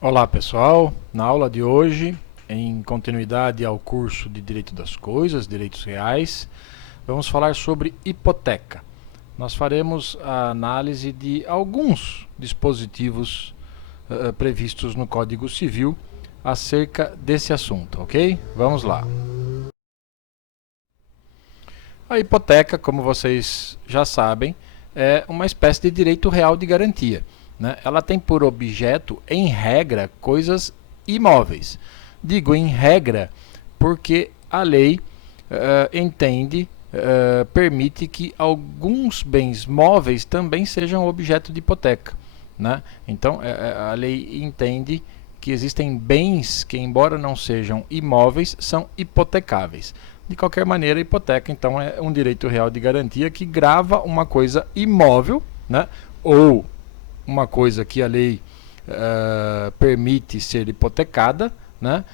Olá pessoal, na aula de hoje, em continuidade ao curso de Direito das Coisas, Direitos Reais, vamos falar sobre hipoteca. Nós faremos a análise de alguns dispositivos previstos no Código Civil acerca desse assunto, ok? Vamos lá. A hipoteca, como vocês já sabem, é uma espécie de direito real de garantia, né? Ela tem por objeto, em regra, coisas imóveis. Digo em regra porque a lei permite que alguns bens móveis também sejam objeto de hipoteca, né? Então a lei entende que existem bens que, embora não sejam imóveis, são hipotecáveis. De qualquer maneira, a hipoteca então é um direito real de garantia que grava uma coisa imóvel, né? Ou uma coisa que a lei permite ser hipotecada, né?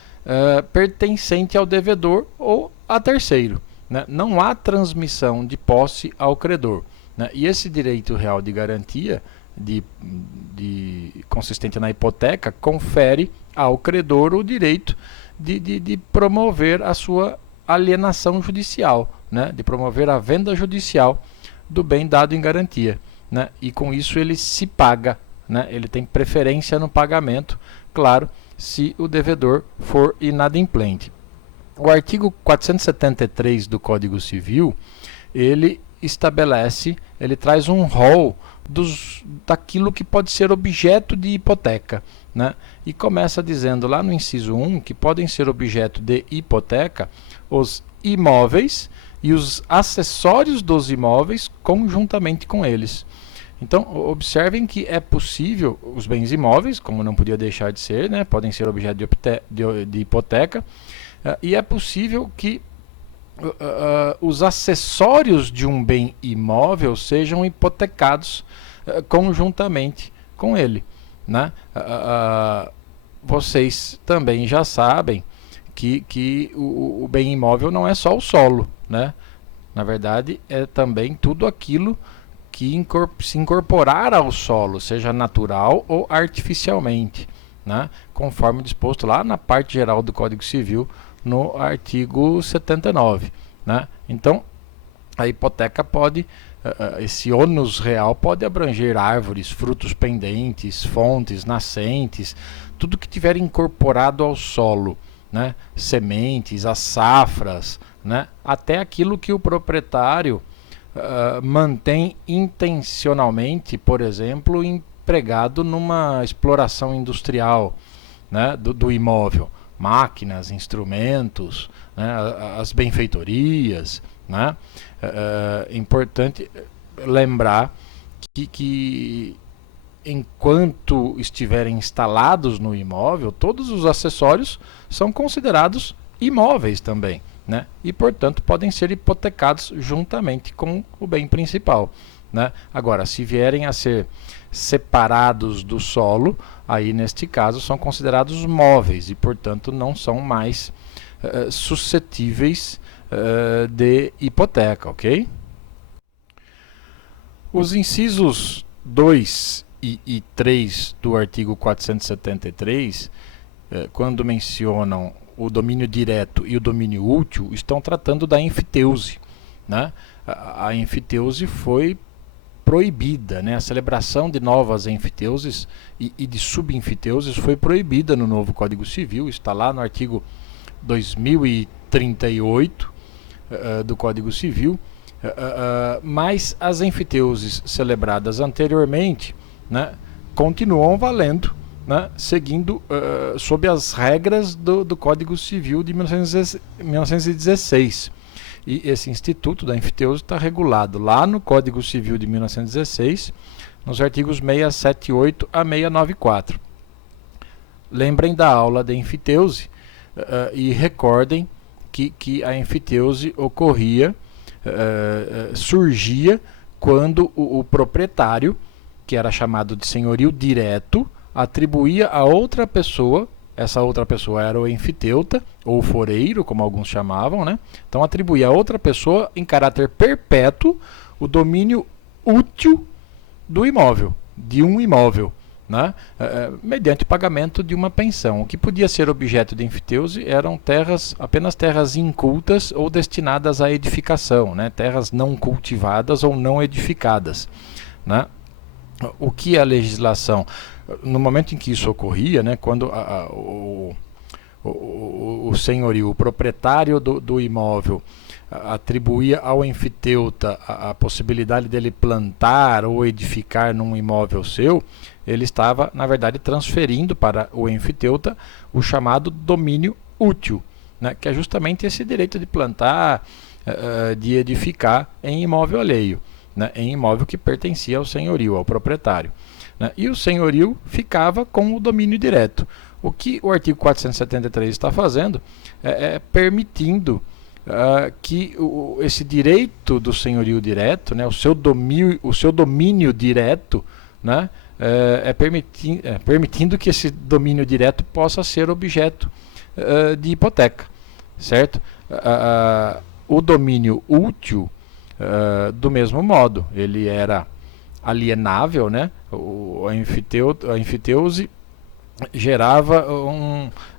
Pertencente ao devedor ou a terceiro, né? Não há transmissão de posse ao credor, né? E esse direito real de garantia consistente na hipoteca confere ao credor o direito de promover a sua alienação judicial, né? De promover a venda judicial do bem dado em garantia, né? E com isso ele se paga, né? Ele tem preferência no pagamento, claro, se o devedor for inadimplente. O artigo 473 do Código Civil, ele estabelece, ele traz um rol daquilo que pode ser objeto de hipoteca, né? E começa dizendo lá no inciso 1 que podem ser objeto de hipoteca os imóveis e os acessórios dos imóveis conjuntamente com eles. Então, observem que é possível os bens imóveis, como não podia deixar de ser, né, podem ser objeto de hipoteca, e é possível que os acessórios de um bem imóvel sejam hipotecados conjuntamente com ele, né? Vocês também já sabem que o bem imóvel não é só o solo, né? Na verdade, é também tudo aquilo que se incorporar ao solo, seja natural ou artificialmente, né? Conforme disposto lá na parte geral do Código Civil, no artigo 79, né? Então, a hipoteca pode, esse ônus real pode abranger árvores, frutos pendentes, fontes, nascentes, tudo que tiver incorporado ao solo, né? Sementes, as safras, né? Até aquilo que o proprietário mantém intencionalmente, por exemplo, empregado numa exploração industrial, né, do imóvel, máquinas, instrumentos, né, as benfeitorias, né? É importante lembrar que enquanto estiverem instalados no imóvel, todos os acessórios são considerados imóveis também, né? E portanto podem ser hipotecados juntamente com o bem principal, né? Agora, se vierem a ser separados do solo, aí neste caso são considerados móveis e portanto não são mais suscetíveis de hipoteca, ok? Os incisos 2 e 3 do artigo 473, quando mencionam o domínio direto e o domínio útil, estão tratando da enfiteuse, né? A enfiteuse foi proibida, né? A celebração de novas enfiteuses e de subenfiteuses foi proibida no novo Código Civil, está lá no artigo 2038 do Código Civil, mas as enfiteuses celebradas anteriormente, né, continuam valendo, né, seguindo sob as regras do Código Civil de 1916. E esse instituto da enfiteuse está regulado lá no Código Civil de 1916, nos artigos 678 a 694. Lembrem da aula da enfiteuse e recordem que a enfiteuse ocorria, surgia quando o proprietário, que era chamado de senhorio direto, atribuía a outra pessoa, essa outra pessoa era o enfiteuta, ou foreiro, como alguns chamavam, né? Então atribuía a outra pessoa, em caráter perpétuo, o domínio útil do imóvel, de um imóvel, né, mediante o pagamento de uma pensão. O que podia ser objeto de enfiteuse eram apenas terras incultas ou destinadas à edificação, né, terras não cultivadas ou não edificadas, né. O que a legislação, no momento em que isso ocorria, né, quando o senhorio, o proprietário do imóvel, atribuía ao enfiteuta a possibilidade dele plantar ou edificar num imóvel seu, ele estava, na verdade, transferindo para o enfiteuta o chamado domínio útil, né, que é justamente esse direito de plantar, de edificar em imóvel alheio, né, em imóvel que pertencia ao senhorio, ao proprietário, né, e o senhorio ficava com o domínio direto. O que o artigo 473 está fazendo é permitindo que esse direito do senhorio direto, né, o seu domínio direto, né, permitindo que esse domínio direto possa ser objeto de hipoteca, certo? O domínio útil, do mesmo modo, ele era alienável, né? A enfiteuse gerava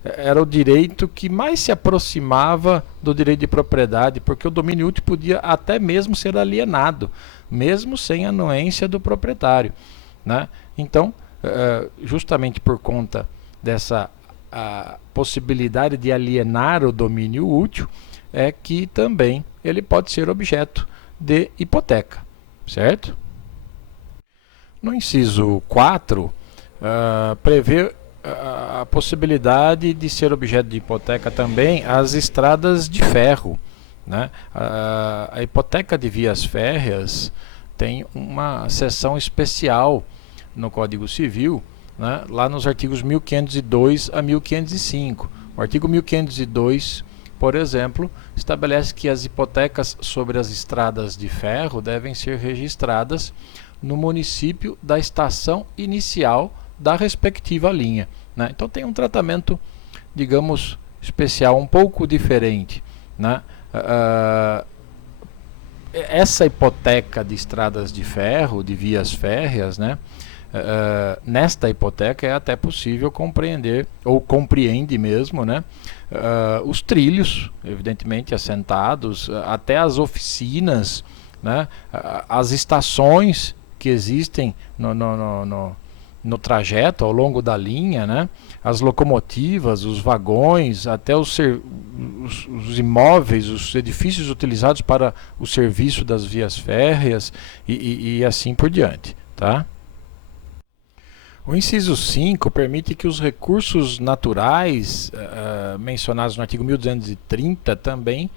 era o direito que mais se aproximava do direito de propriedade, porque o domínio útil podia até mesmo ser alienado, mesmo sem anuência do proprietário, né? Então, justamente por conta dessa possibilidade de alienar o domínio útil, é que também ele pode ser objeto de hipoteca, certo? No inciso 4, prevê a possibilidade de ser objeto de hipoteca também as estradas de ferro, né? A hipoteca de vias férreas tem uma seção especial no Código Civil, né, lá nos artigos 1502 a 1505. O artigo 1502, por exemplo, estabelece que as hipotecas sobre as estradas de ferro devem ser registradas no município da estação inicial da respectiva linha, né? Então tem um tratamento, digamos, especial, um pouco diferente, né? Essa hipoteca de estradas de ferro, de vias férreas, né? Nesta hipoteca é até possível compreender, ou compreende mesmo, né? Os trilhos, evidentemente assentados, até as oficinas, né? As estações que existem no trajeto, ao longo da linha, né? As locomotivas, os vagões, até os imóveis, os edifícios utilizados para o serviço das vias férreas e assim por diante, tá? O inciso 5 permite que os recursos naturais mencionados no artigo 1230 também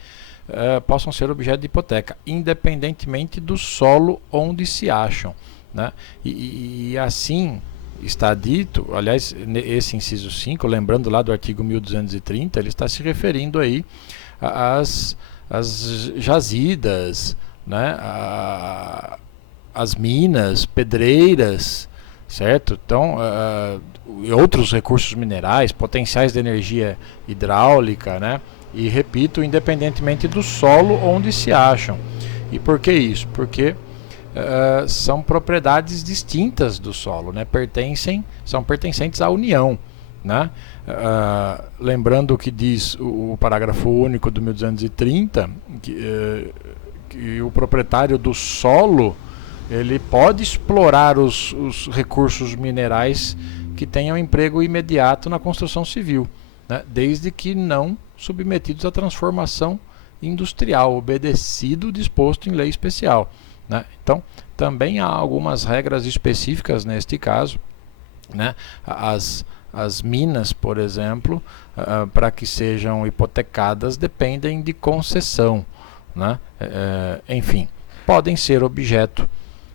possam ser objeto de hipoteca, independentemente do solo onde se acham, né? E assim está dito, aliás, esse inciso 5, lembrando lá do artigo 1230, ele está se referindo aí às jazidas, né? As minas, pedreiras, certo? Então, outros recursos minerais, potenciais de energia hidráulica, né? E repito, independentemente do solo onde se acham. E por que isso? Porque são propriedades distintas do solo, né? São pertencentes à União, né? Lembrando o que diz o parágrafo único do 1230, que o proprietário do solo ele pode explorar os recursos minerais que tenham emprego imediato na construção civil, né? Desde que não submetidos à transformação industrial, obedecido o disposto em lei especial, né? Então, também há algumas regras específicas neste caso, né? As minas, por exemplo, para que sejam hipotecadas, dependem de concessão, né? Enfim, podem ser objeto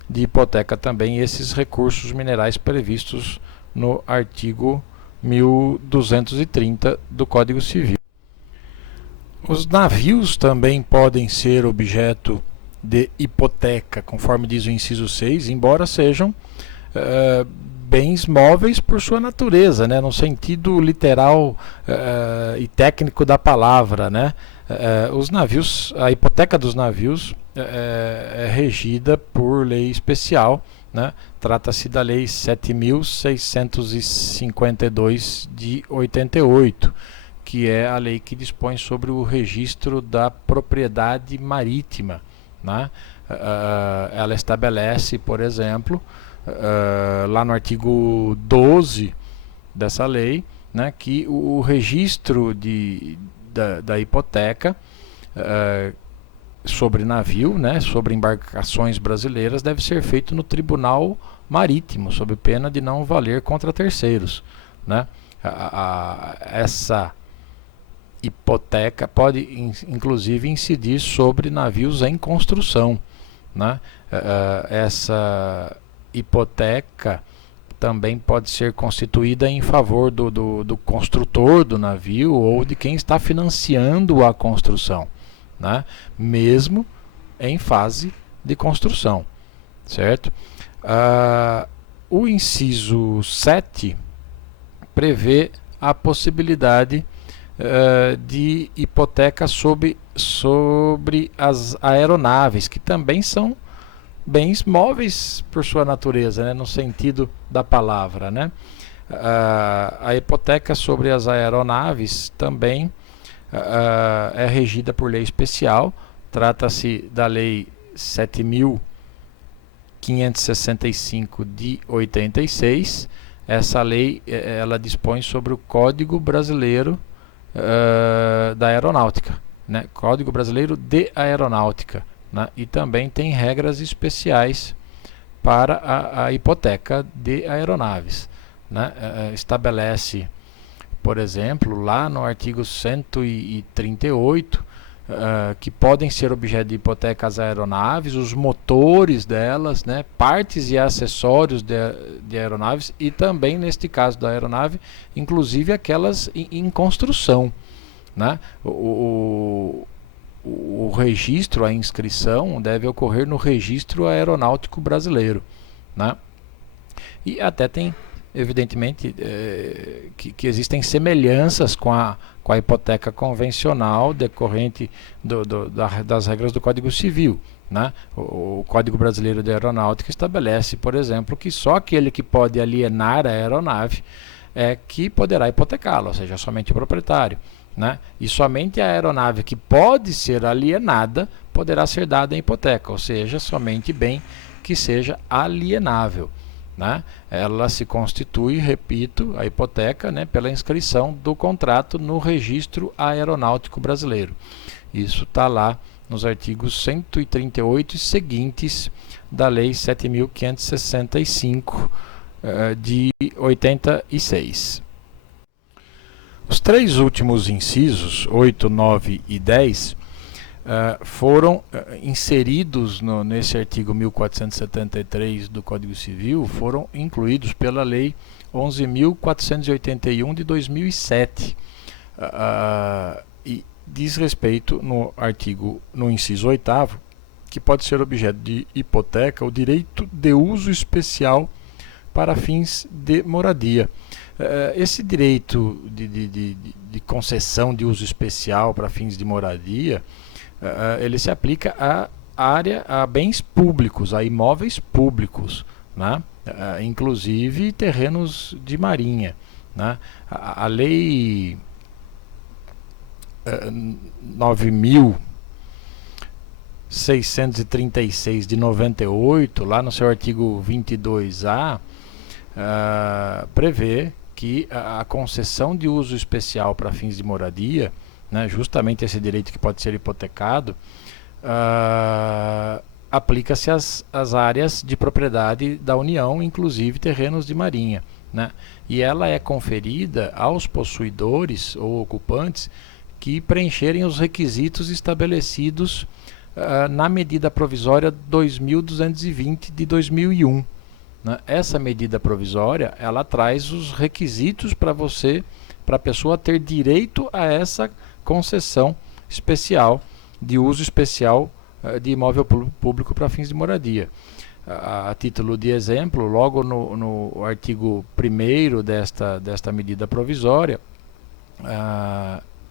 de hipoteca também esses recursos minerais previstos no artigo 1230 do Código Civil. Os navios também podem ser objeto de hipoteca, conforme diz o inciso 6, embora sejam bens móveis por sua natureza, né, no sentido literal e técnico da palavra, né? Os navios, a hipoteca dos navios é regida por lei especial, né? Trata-se da Lei 7.652 de 88, que é a lei que dispõe sobre o registro da propriedade marítima, né? Ela estabelece, por exemplo, lá no artigo 12 dessa lei, né, que o registro da hipoteca sobre navio, né, sobre embarcações brasileiras, deve ser feito no Tribunal Marítimo, sob pena de não valer contra terceiros, né? Essa hipoteca pode inclusive incidir sobre navios em construção, né? Essa hipoteca também pode ser constituída em favor do construtor do navio ou de quem está financiando a construção, né? Mesmo em fase de construção, certo? O inciso 7 prevê a possibilidade de hipoteca sobre as aeronaves, que também são bens móveis por sua natureza, né, no sentido da palavra, né? A hipoteca sobre as aeronaves também é regida por lei especial. Trata-se da Lei 7.565 de 86. Essa lei ela dispõe sobre o Código Brasileiro da Aeronáutica, né? Código Brasileiro de Aeronáutica, né? E também tem regras especiais para a hipoteca de aeronaves, né? Estabelece, por exemplo, lá no artigo 138, que podem ser objeto de hipoteca as aeronaves, os motores delas, né, partes e acessórios de aeronaves, e também, neste caso da aeronave, inclusive aquelas em construção, né? O registro, a inscrição deve ocorrer no Registro Aeronáutico Brasileiro, né? E até tem, evidentemente, que existem semelhanças com a hipoteca convencional decorrente das regras do Código Civil, né? O Código Brasileiro de Aeronáutica estabelece, por exemplo, que só aquele que pode alienar a aeronave é que poderá hipotecá-la, ou seja, somente o proprietário, né? E somente a aeronave que pode ser alienada poderá ser dada em hipoteca, ou seja, somente bem que seja alienável, né? Ela se constitui, repito, a hipoteca, né, pela inscrição do contrato no Registro Aeronáutico Brasileiro. Isso está lá nos artigos 138 e seguintes da Lei 7.565 de 86. Os três últimos incisos, 8, 9 e 10, foram inseridos nesse artigo 1473 do Código Civil, foram incluídos pela Lei 11.481 de 2007, e diz respeito no inciso 8º, que pode ser objeto de hipoteca o direito de uso especial para fins de moradia. Esse direito de concessão de uso especial para fins de moradia, ele se aplica a bens públicos, a imóveis públicos, né? Inclusive terrenos de marinha, né? A Lei 9.636 de 98, lá no seu artigo 22A, prevê que a concessão de uso especial para fins de moradia, né, justamente esse direito que pode ser hipotecado, aplica-se às áreas de propriedade da União, inclusive terrenos de marinha, né? E ela é conferida aos possuidores ou ocupantes que preencherem os requisitos estabelecidos na medida provisória 2220 de 2001. Né? Essa medida provisória, ela traz os requisitos para a pessoa ter direito a essa concessão especial, de uso especial de imóvel público para fins de moradia. A título de exemplo, logo no artigo 1º desta medida provisória,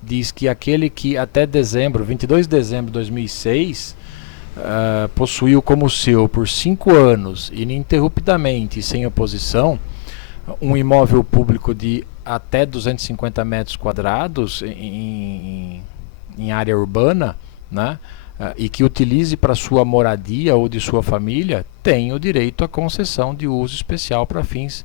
diz que aquele que até 22 de dezembro de 2006 possuiu como seu por 5 anos, ininterruptamente e sem oposição, um imóvel público de até 250 metros quadrados em área urbana, né, e que utilize para sua moradia ou de sua família, tem o direito à concessão de uso especial para fins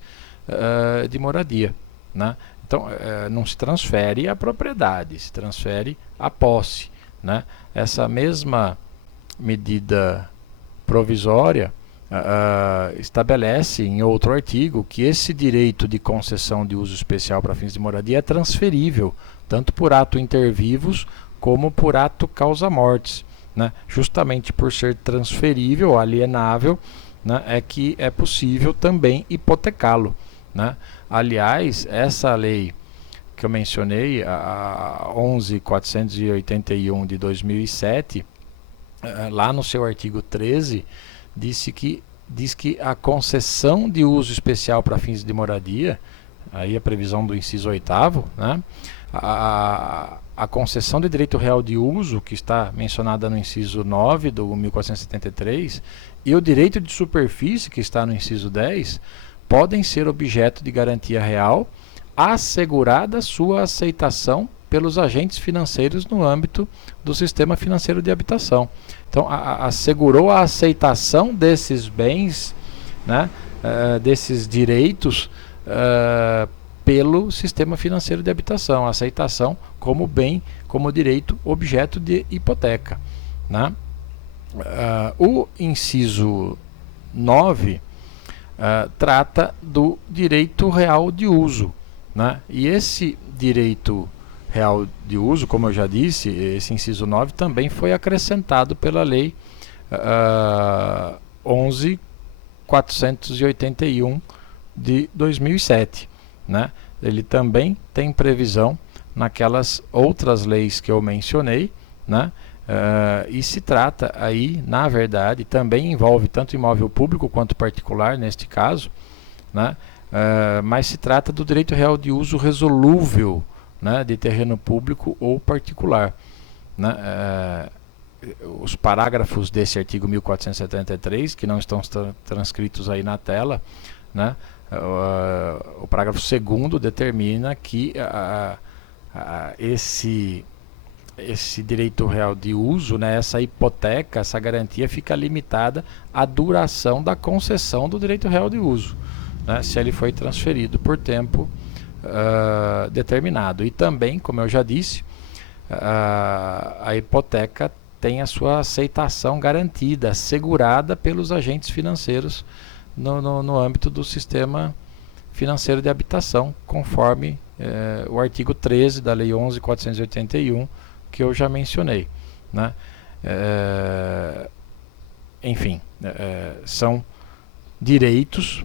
de moradia, né? Então, não se transfere a propriedade, se transfere a posse, né? Essa mesma medida provisória estabelece em outro artigo que esse direito de concessão de uso especial para fins de moradia é transferível, tanto por ato inter vivos como por ato causa-mortes, né? Justamente por ser transferível, alienável, né, é que é possível também hipotecá-lo, né? Aliás, essa lei que eu mencionei, a 11.481 de 2007, lá no seu artigo 13, diz que a concessão de uso especial para fins de moradia, aí a previsão do inciso 8º, né, a concessão de direito real de uso, que está mencionada no inciso 9 do 1473, e o direito de superfície, que está no inciso 10, podem ser objeto de garantia real, assegurada sua aceitação pelos agentes financeiros no âmbito do sistema financeiro de habitação. Então, assegurou a aceitação desses bens, né, desses direitos, pelo sistema financeiro de habitação, a aceitação como bem, como direito objeto de hipoteca, né? O inciso 9 trata do direito real de uso, né? E esse direito real de uso, como eu já disse, esse inciso 9 também foi acrescentado pela lei 11.481 de 2007, né? Ele também tem previsão naquelas outras leis que eu mencionei, né? E se trata aí, na verdade, também envolve tanto imóvel público quanto particular, neste caso, né? Mas se trata do direito real de uso resolúvel, né, de terreno público ou particular, né? Os parágrafos desse artigo 1473, que não estão transcritos aí na tela, né? O parágrafo 2º determina que esse direito real de uso, né, essa hipoteca, essa garantia fica limitada à duração da concessão do direito real de uso, né, se ele foi transferido por tempo determinado. E também, como eu já disse, a hipoteca tem a sua aceitação garantida, assegurada pelos agentes financeiros no âmbito do sistema financeiro de habitação, conforme o artigo 13 da Lei 11.481, que eu já mencionei, né? Enfim, são direitos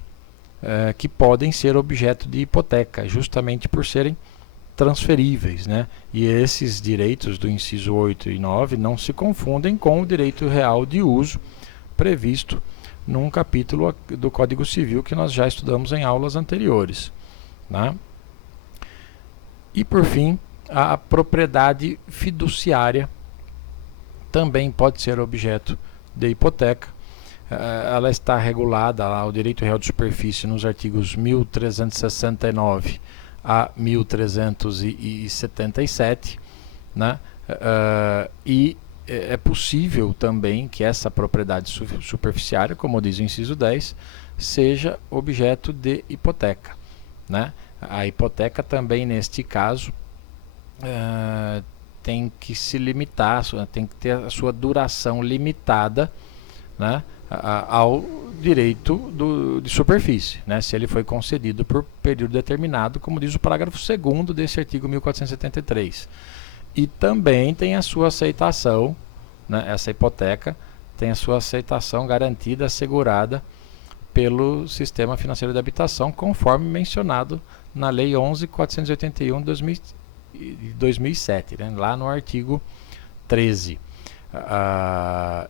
que podem ser objeto de hipoteca, justamente por serem transferíveis, né? E esses direitos do inciso 8 e 9 não se confundem com o direito real de uso previsto num capítulo do Código Civil que nós já estudamos em aulas anteriores, né? E por fim, a propriedade fiduciária também pode ser objeto de hipoteca. Ela está regulada ao direito real de superfície nos artigos 1369 a 1377, né? E é possível também que essa propriedade superficiária, como diz o inciso 10, seja objeto de hipoteca, né? A hipoteca também, neste caso, tem que se limitar, tem que ter a sua duração limitada, né, ao direito de superfície, né, se ele foi concedido por período determinado, como diz o parágrafo 2º desse artigo 1473. E também tem a sua aceitação, né, essa hipoteca tem a sua aceitação garantida, assegurada pelo Sistema Financeiro de Habitação, conforme mencionado na Lei 11.481 de 2007, né, lá no artigo 13.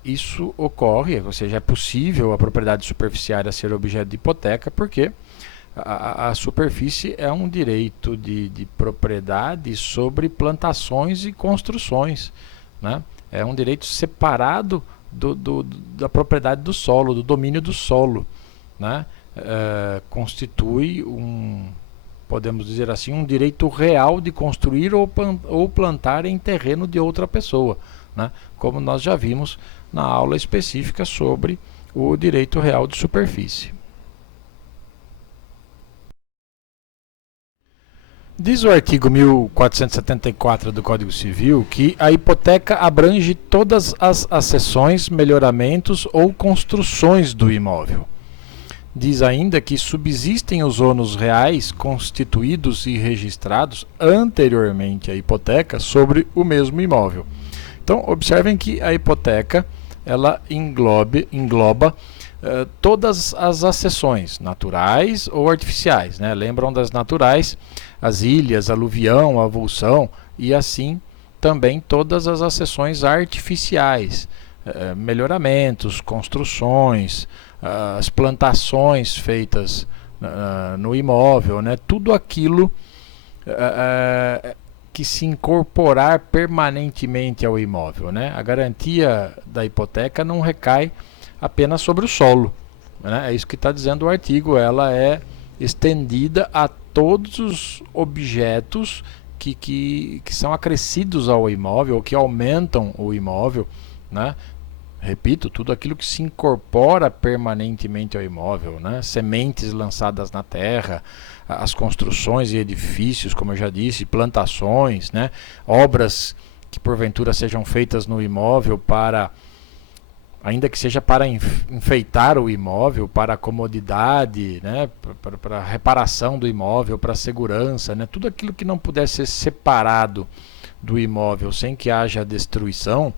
Isso ocorre, ou seja, é possível a propriedade superficiária ser objeto de hipoteca, porque a superfície é um direito de propriedade sobre plantações e construções, né? É um direito separado da propriedade do solo, do domínio do solo, né? Constitui podemos dizer assim, um direito real de construir ou plantar em terreno de outra pessoa, né? Como nós já vimos na aula específica sobre o direito real de superfície. Diz o artigo 1474 do Código Civil que a hipoteca abrange todas as accessões, melhoramentos ou construções do imóvel. Diz ainda que subsistem os ônus reais constituídos e registrados anteriormente à hipoteca sobre o mesmo imóvel. Então, observem que a hipoteca ela engloba todas as accessões naturais ou artificiais, né? Lembram das naturais, as ilhas, aluvião, avulsão, e assim também todas as accessões artificiais, melhoramentos, construções, as plantações feitas no imóvel, né? Tudo aquilo que se incorporar permanentemente ao imóvel, né? A garantia da hipoteca não recai apenas sobre o solo, né? É isso que está dizendo o artigo. Ela é estendida a todos os objetos que são acrescidos ao imóvel, ou que aumentam o imóvel, né? Repito, tudo aquilo que se incorpora permanentemente ao imóvel, né? Sementes lançadas na terra, as construções e edifícios, como eu já disse, plantações, né? Obras que porventura sejam feitas no imóvel ainda que seja para enfeitar o imóvel, para a comodidade, né? para a reparação do imóvel, para a segurança, né? Tudo aquilo que não puder ser separado do imóvel sem que haja destruição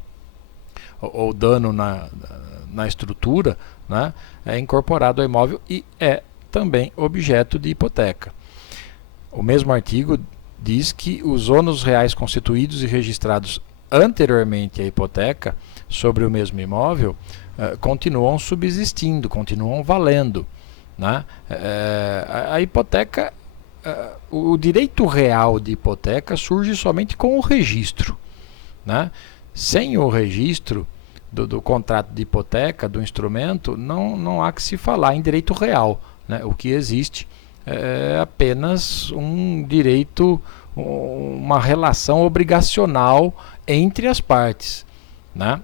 ou dano na estrutura, né? É incorporado ao imóvel e é também objeto de hipoteca. O mesmo artigo diz que os ônus reais constituídos e registrados anteriormente à hipoteca sobre o mesmo imóvel continuam subsistindo, continuam valendo, né? A hipoteca, o direito real de hipoteca surge somente com o registro, né? Sem o registro do contrato de hipoteca, do instrumento, não há que se falar em direito real, né? O que existe é apenas um direito, uma relação obrigacional entre as partes, né?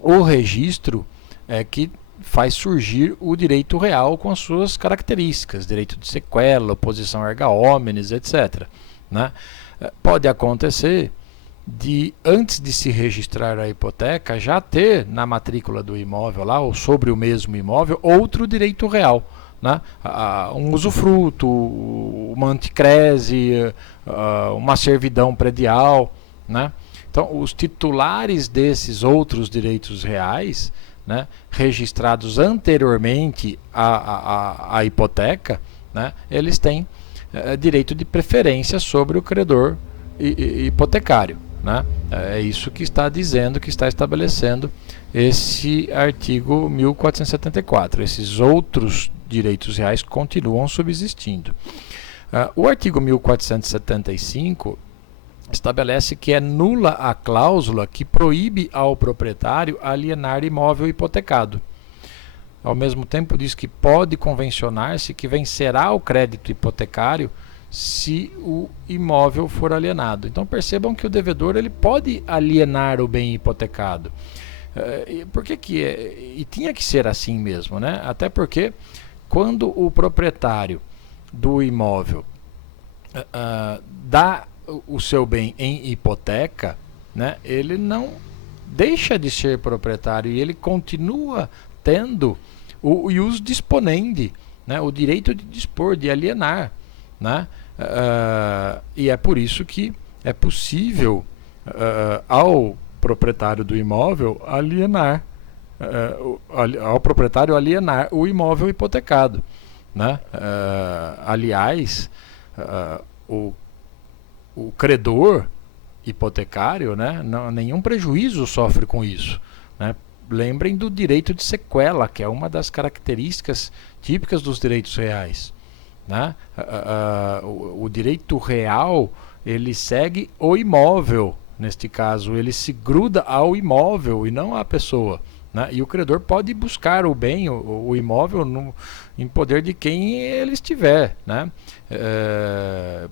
O registro é que faz surgir o direito real com as suas características, direito de sequela, oposição erga omnes, etc., né? Pode acontecer antes de se registrar a hipoteca, já ter na matrícula do imóvel lá, ou sobre o mesmo imóvel, outro direito real, né? Um usufruto, uma anticrese, uma servidão predial, né? Então, os titulares desses outros direitos reais, né, registrados anteriormente à hipoteca, né, eles têm direito de preferência sobre o credor hipotecário, né? É isso que está dizendo, que está estabelecendo esse artigo 1474. Esses outros direitos reais continuam subsistindo. O artigo 1475 estabelece que é nula a cláusula que proíbe ao proprietário alienar imóvel hipotecado. Ao mesmo tempo, diz que pode convencionar-se que vencerá o crédito hipotecário se o imóvel for alienado. Então percebam que o devedor ele pode alienar o bem hipotecado. Por que e tinha que ser assim mesmo, né? Até porque quando o proprietário do imóvel dá o seu bem em hipoteca, né, ele não deixa de ser proprietário e ele continua tendo o ius disponendi, né, o direito de dispor, de alienar, né? E é por isso que é possível ao proprietário do imóvel alienar, ao proprietário alienar o imóvel hipotecado, né? Aliás, o credor hipotecário, né, nenhum prejuízo sofre com isso, né? Lembrem do direito de sequela, que é uma das características típicas dos direitos reais, né? O direito real ele segue o imóvel, neste caso ele se gruda ao imóvel e não à pessoa, né? E o credor pode buscar o bem, o imóvel, em poder de quem ele estiver, né?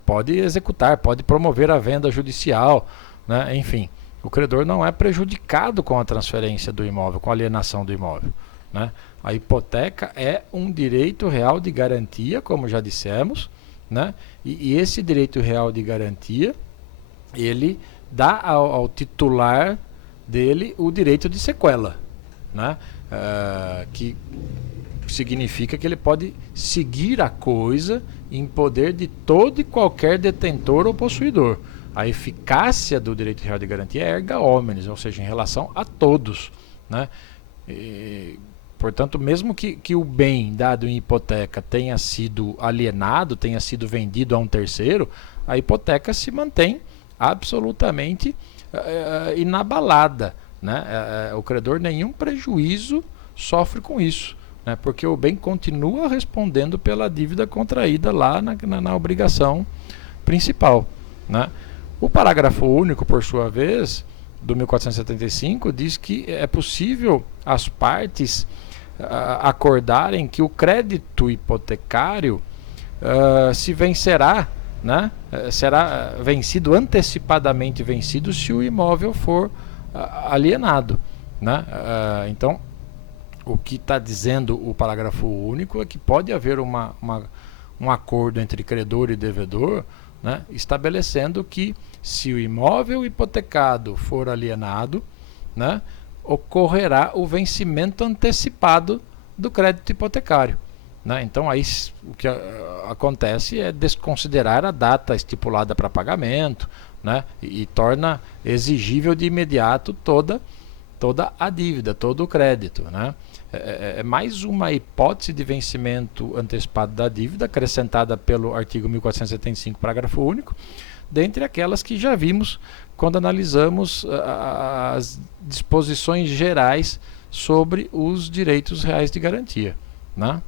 Pode executar, pode promover a venda judicial, né? Enfim, o credor não é prejudicado com a transferência do imóvel, com a alienação do imóvel, né? A hipoteca é um direito real de garantia, como já dissemos, né? E esse direito real de garantia, ele dá ao titular dele o direito de sequela, né? Que significa que ele pode seguir a coisa em poder de todo e qualquer detentor ou possuidor. A eficácia do direito real de garantia é erga omnes, ou seja, em relação a todos, né? Portanto, mesmo que o bem dado em hipoteca tenha sido alienado, tenha sido vendido a um terceiro, a hipoteca se mantém absolutamente inabalada, né? O credor nenhum prejuízo sofre com isso, né? Porque o bem continua respondendo pela dívida contraída lá na obrigação principal, né? O parágrafo único, por sua vez, do 1475, diz que é possível as partes acordarem que o crédito hipotecário se vencerá, né? Será vencido, antecipadamente vencido, se o imóvel for alienado, né? Então, o que está dizendo o parágrafo único é que pode haver um acordo entre credor e devedor, né? Estabelecendo que, se o imóvel hipotecado for alienado, né, ocorrerá o vencimento antecipado do crédito hipotecário, né? Então aí o que acontece é desconsiderar a data estipulada para pagamento, né? E torna exigível de imediato toda a dívida, todo o crédito, né? É mais uma hipótese de vencimento antecipado da dívida, acrescentada pelo artigo 1475, parágrafo único, dentre aquelas que já vimos quando analisamos as disposições gerais sobre os direitos reais de garantia, né?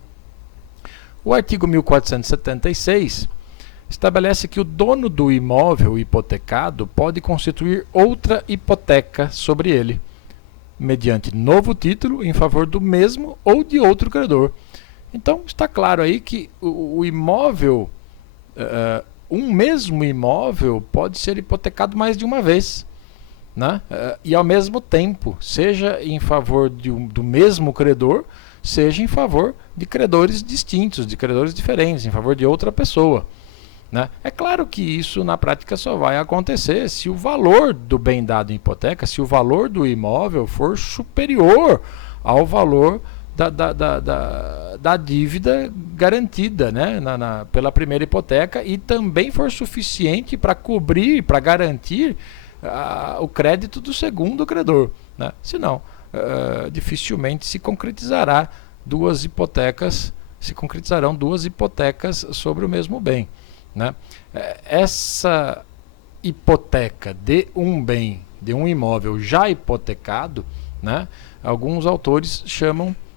O artigo 1476 estabelece que o dono do imóvel hipotecado pode constituir outra hipoteca sobre ele, mediante novo título em favor do mesmo ou de outro credor. Então está claro aí que o imóvel, um mesmo imóvel pode ser hipotecado mais de uma vez, né? E ao mesmo tempo, seja em favor do mesmo credor, seja em favor de credores distintos, de credores diferentes, em favor de outra pessoa, né? É claro que isso na prática só vai acontecer se o valor do bem dado em hipoteca, se o valor do imóvel for superior ao valor da dívida garantida, né, pela primeira hipoteca, e também for suficiente para cobrir, para garantir o crédito do segundo credor, né? Senão, dificilmente se concretizarão duas hipotecas sobre o mesmo bem, né? Essa hipoteca de um bem, de um imóvel já hipotecado, né, alguns autores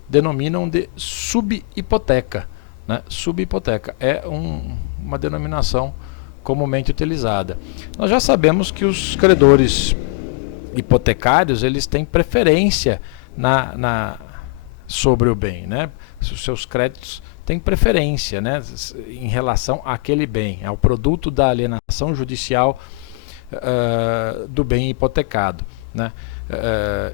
denominam de subhipoteca, né? Subhipoteca é uma denominação comumente utilizada. Nós já sabemos que os credores hipotecários, eles têm preferência sobre o bem, né? Os seus créditos têm preferência, né, em relação àquele bem, ao produto da alienação judicial do bem hipotecado, né?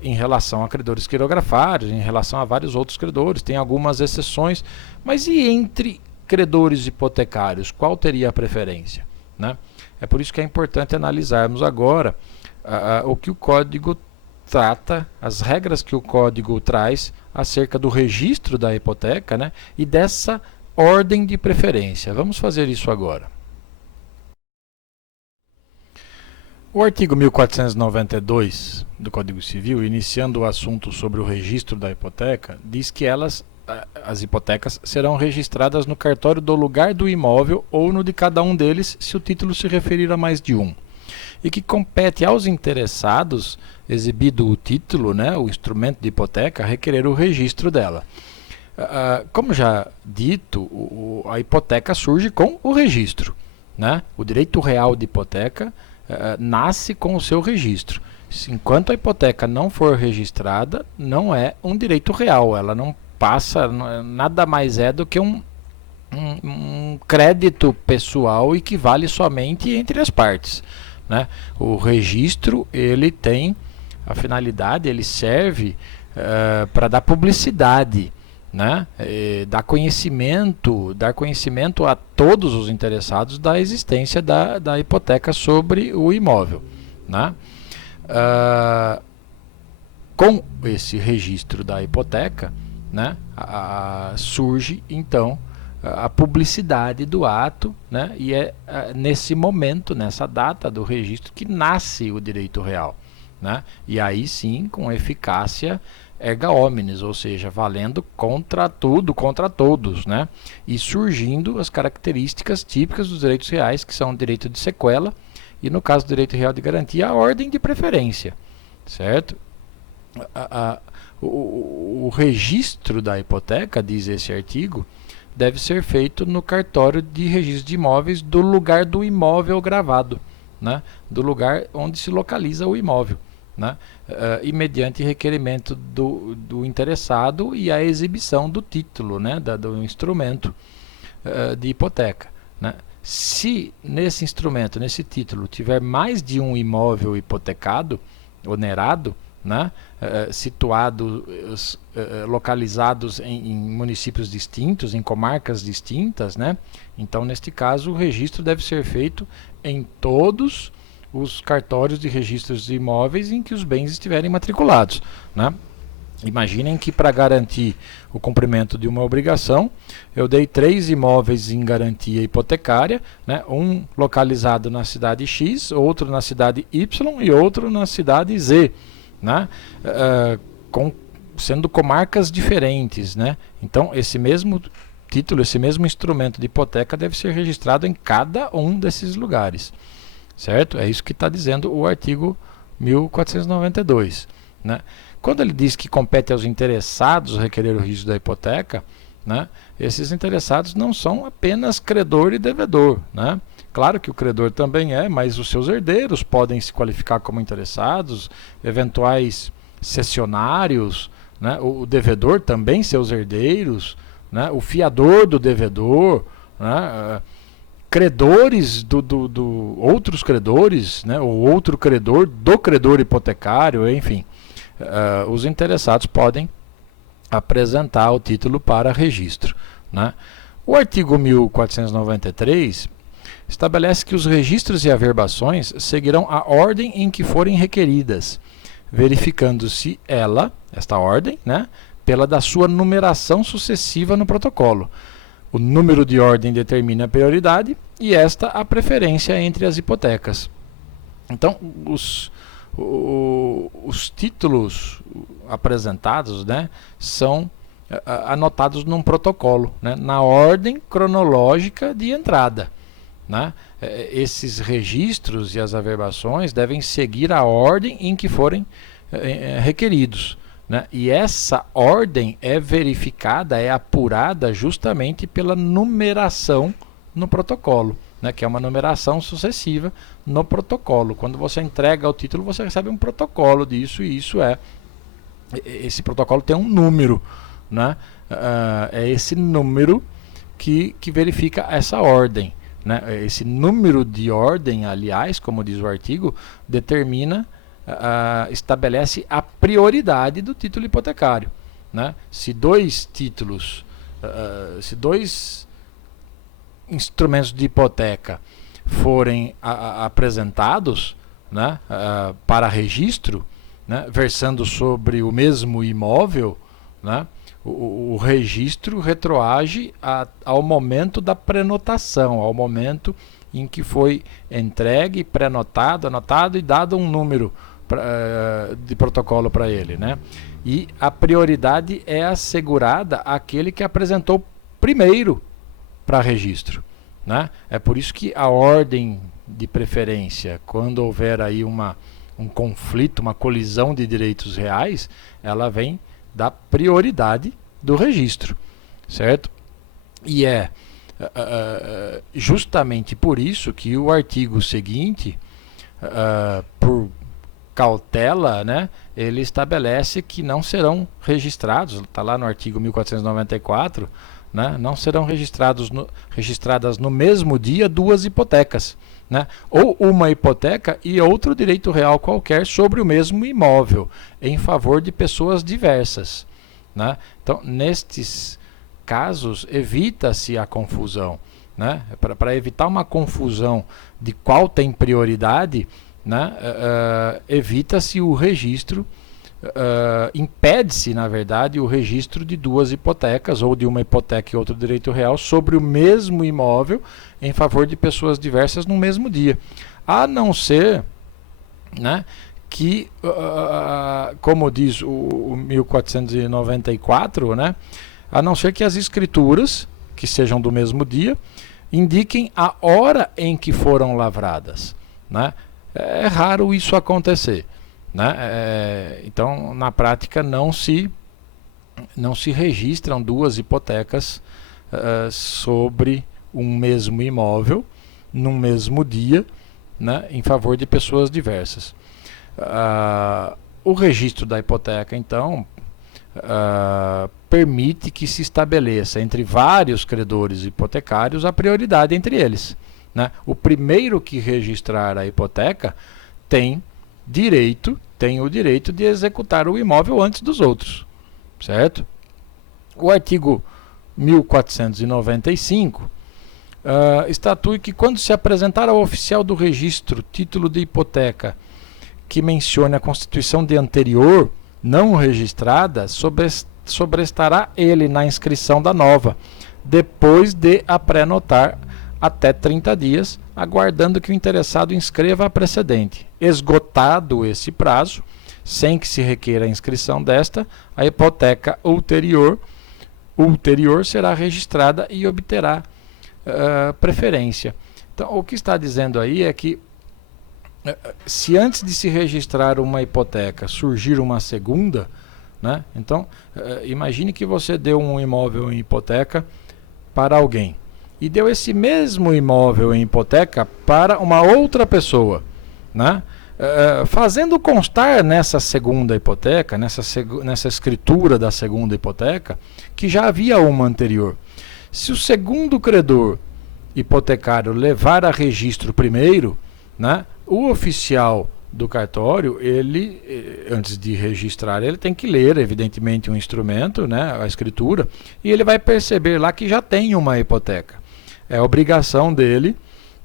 Em relação a credores quirografários, em relação a vários outros credores, tem algumas exceções, mas e entre credores hipotecários, qual teria a preferência, né? É por isso que é importante analisarmos agora o que o Código trata, as regras que o Código traz acerca do registro da hipoteca, né, e dessa ordem de preferência. Vamos fazer isso agora. O artigo 1492 do Código Civil, iniciando o assunto sobre o registro da hipoteca, diz que as hipotecas serão registradas no cartório do lugar do imóvel ou no de cada um deles, se o título se referir a mais de um, e que compete aos interessados, exibido o título, né, o instrumento de hipoteca, requerer o registro dela. Como já dito, a hipoteca surge com o registro, né? O direito real de hipoteca nasce com o seu registro. Enquanto a hipoteca não for registrada, não é um direito real, ela não passa, nada mais é do que um crédito pessoal e que vale somente entre as partes, né? O registro, ele tem a finalidade, ele serve para dar publicidade, né? Dar conhecimento a todos os interessados da existência da hipoteca sobre o imóvel, né? Com esse registro da hipoteca, né, surge então a publicidade do ato, né, e é nesse momento, nessa data do registro, que nasce o direito real, né, e aí sim com eficácia erga omnes, ou seja, valendo contra tudo, contra todos, né, e surgindo as características típicas dos direitos reais, que são o direito de sequela e, no caso do direito real de garantia, a ordem de preferência, certo? O registro da hipoteca, diz esse artigo, deve ser feito no cartório de registro de imóveis do lugar do imóvel gravado, né? Do lugar onde se localiza o imóvel, né? E mediante requerimento do interessado e a exibição do título, né? Do instrumento de hipoteca, né? Se nesse instrumento, nesse título, tiver mais de um imóvel hipotecado, onerado, né, situados, localizados em municípios distintos, em comarcas distintas, né, então neste caso o registro deve ser feito em todos os cartórios de registros de imóveis em que os bens estiverem matriculados, né. Imaginem que, para garantir o cumprimento de uma obrigação, eu dei 3 imóveis em garantia hipotecária, né? Um localizado na cidade X, outro na cidade Y e outro na cidade Z, né? Sendo comarcas diferentes, né? Então, esse mesmo título, esse mesmo instrumento de hipoteca deve ser registrado em cada um desses lugares, certo? É isso que está dizendo o artigo 1492, né? Quando ele diz que compete aos interessados requerer o registro da hipoteca, né, esses interessados não são apenas credor e devedor, né? Claro que o credor também é, mas os seus herdeiros podem se qualificar como interessados, eventuais cessionários, né, o devedor também seus herdeiros, né, o fiador do devedor, né, credores outros credores, né, ou outro credor do credor hipotecário, enfim. Os interessados podem apresentar o título para registro, né? O artigo 1493 estabelece que os registros e averbações seguirão a ordem em que forem requeridas, verificando-se esta ordem, né, pela da sua numeração sucessiva no protocolo. O número de ordem determina a prioridade e esta a preferência entre as hipotecas. Então, os títulos apresentados, né, são anotados num protocolo, né, na ordem cronológica de entrada, né? Esses registros e as averbações devem seguir a ordem em que forem requeridos, né? E essa ordem é verificada, é apurada justamente pela numeração no protocolo, né, que é uma numeração sucessiva no protocolo. Quando você entrega o título, você recebe um protocolo disso, e esse protocolo tem um número, né? É esse número que verifica essa ordem, né? Esse número de ordem, aliás, como diz o artigo, estabelece a prioridade do título hipotecário, né? Se dois instrumentos de hipoteca forem apresentados, né, para registro, né, versando sobre o mesmo imóvel, né, o registro retroage ao momento da prenotação, ao momento em que foi entregue, pré-notado, anotado e dado um número de protocolo para ele, né? E a prioridade é assegurada àquele que apresentou primeiro para registro, né? É por isso que a ordem de preferência, quando houver aí um conflito, uma colisão de direitos reais, ela vem da prioridade do registro, certo? E é justamente por isso que o artigo seguinte, por cautela, né, ele estabelece que não serão registrados, está lá no artigo 1494, né, não serão registradas no mesmo dia duas hipotecas, né, ou uma hipoteca e outro direito real qualquer sobre o mesmo imóvel, em favor de pessoas diversas, né? Então, nestes casos, evita-se a confusão, né? Para evitar uma confusão de qual tem prioridade, né? Evita-se o registro, impede-se, na verdade, o registro de duas hipotecas, ou de uma hipoteca e outro direito real, sobre o mesmo imóvel, em favor de pessoas diversas no mesmo dia. A não ser, né, que, como diz o 1494, né, a não ser que as escrituras, que sejam do mesmo dia, indiquem a hora em que foram lavradas, né? É raro isso acontecer, né? Então, na prática, não se registram duas hipotecas sobre um mesmo imóvel, num mesmo dia, né, em favor de pessoas diversas. O registro da hipoteca, então, permite que se estabeleça entre vários credores hipotecários a prioridade entre eles, né? O primeiro que registrar a hipoteca tem o direito de executar o imóvel antes dos outros, certo? O artigo 1495 estatui que quando se apresentar ao oficial do registro título de hipoteca que mencione a constituição de anterior não registrada, sobrestará ele na inscrição da nova, depois de a pré-notar até 30 dias, aguardando que o interessado inscreva a precedente. Esgotado esse prazo, sem que se requeira a inscrição desta, a hipoteca ulterior será registrada e obterá preferência. Então, o que está dizendo aí é que se antes de se registrar uma hipoteca surgir uma segunda, né, então imagine que você deu um imóvel em hipoteca para alguém e deu esse mesmo imóvel em hipoteca para uma outra pessoa, né, fazendo constar nessa segunda hipoteca, nessa escritura da segunda hipoteca, que já havia uma anterior. Se o segundo credor hipotecário levar a registro primeiro, né, o oficial do cartório, ele, antes de registrar, ele tem que ler, evidentemente, um instrumento, né, a escritura, e ele vai perceber lá que já tem uma hipoteca. É obrigação dele,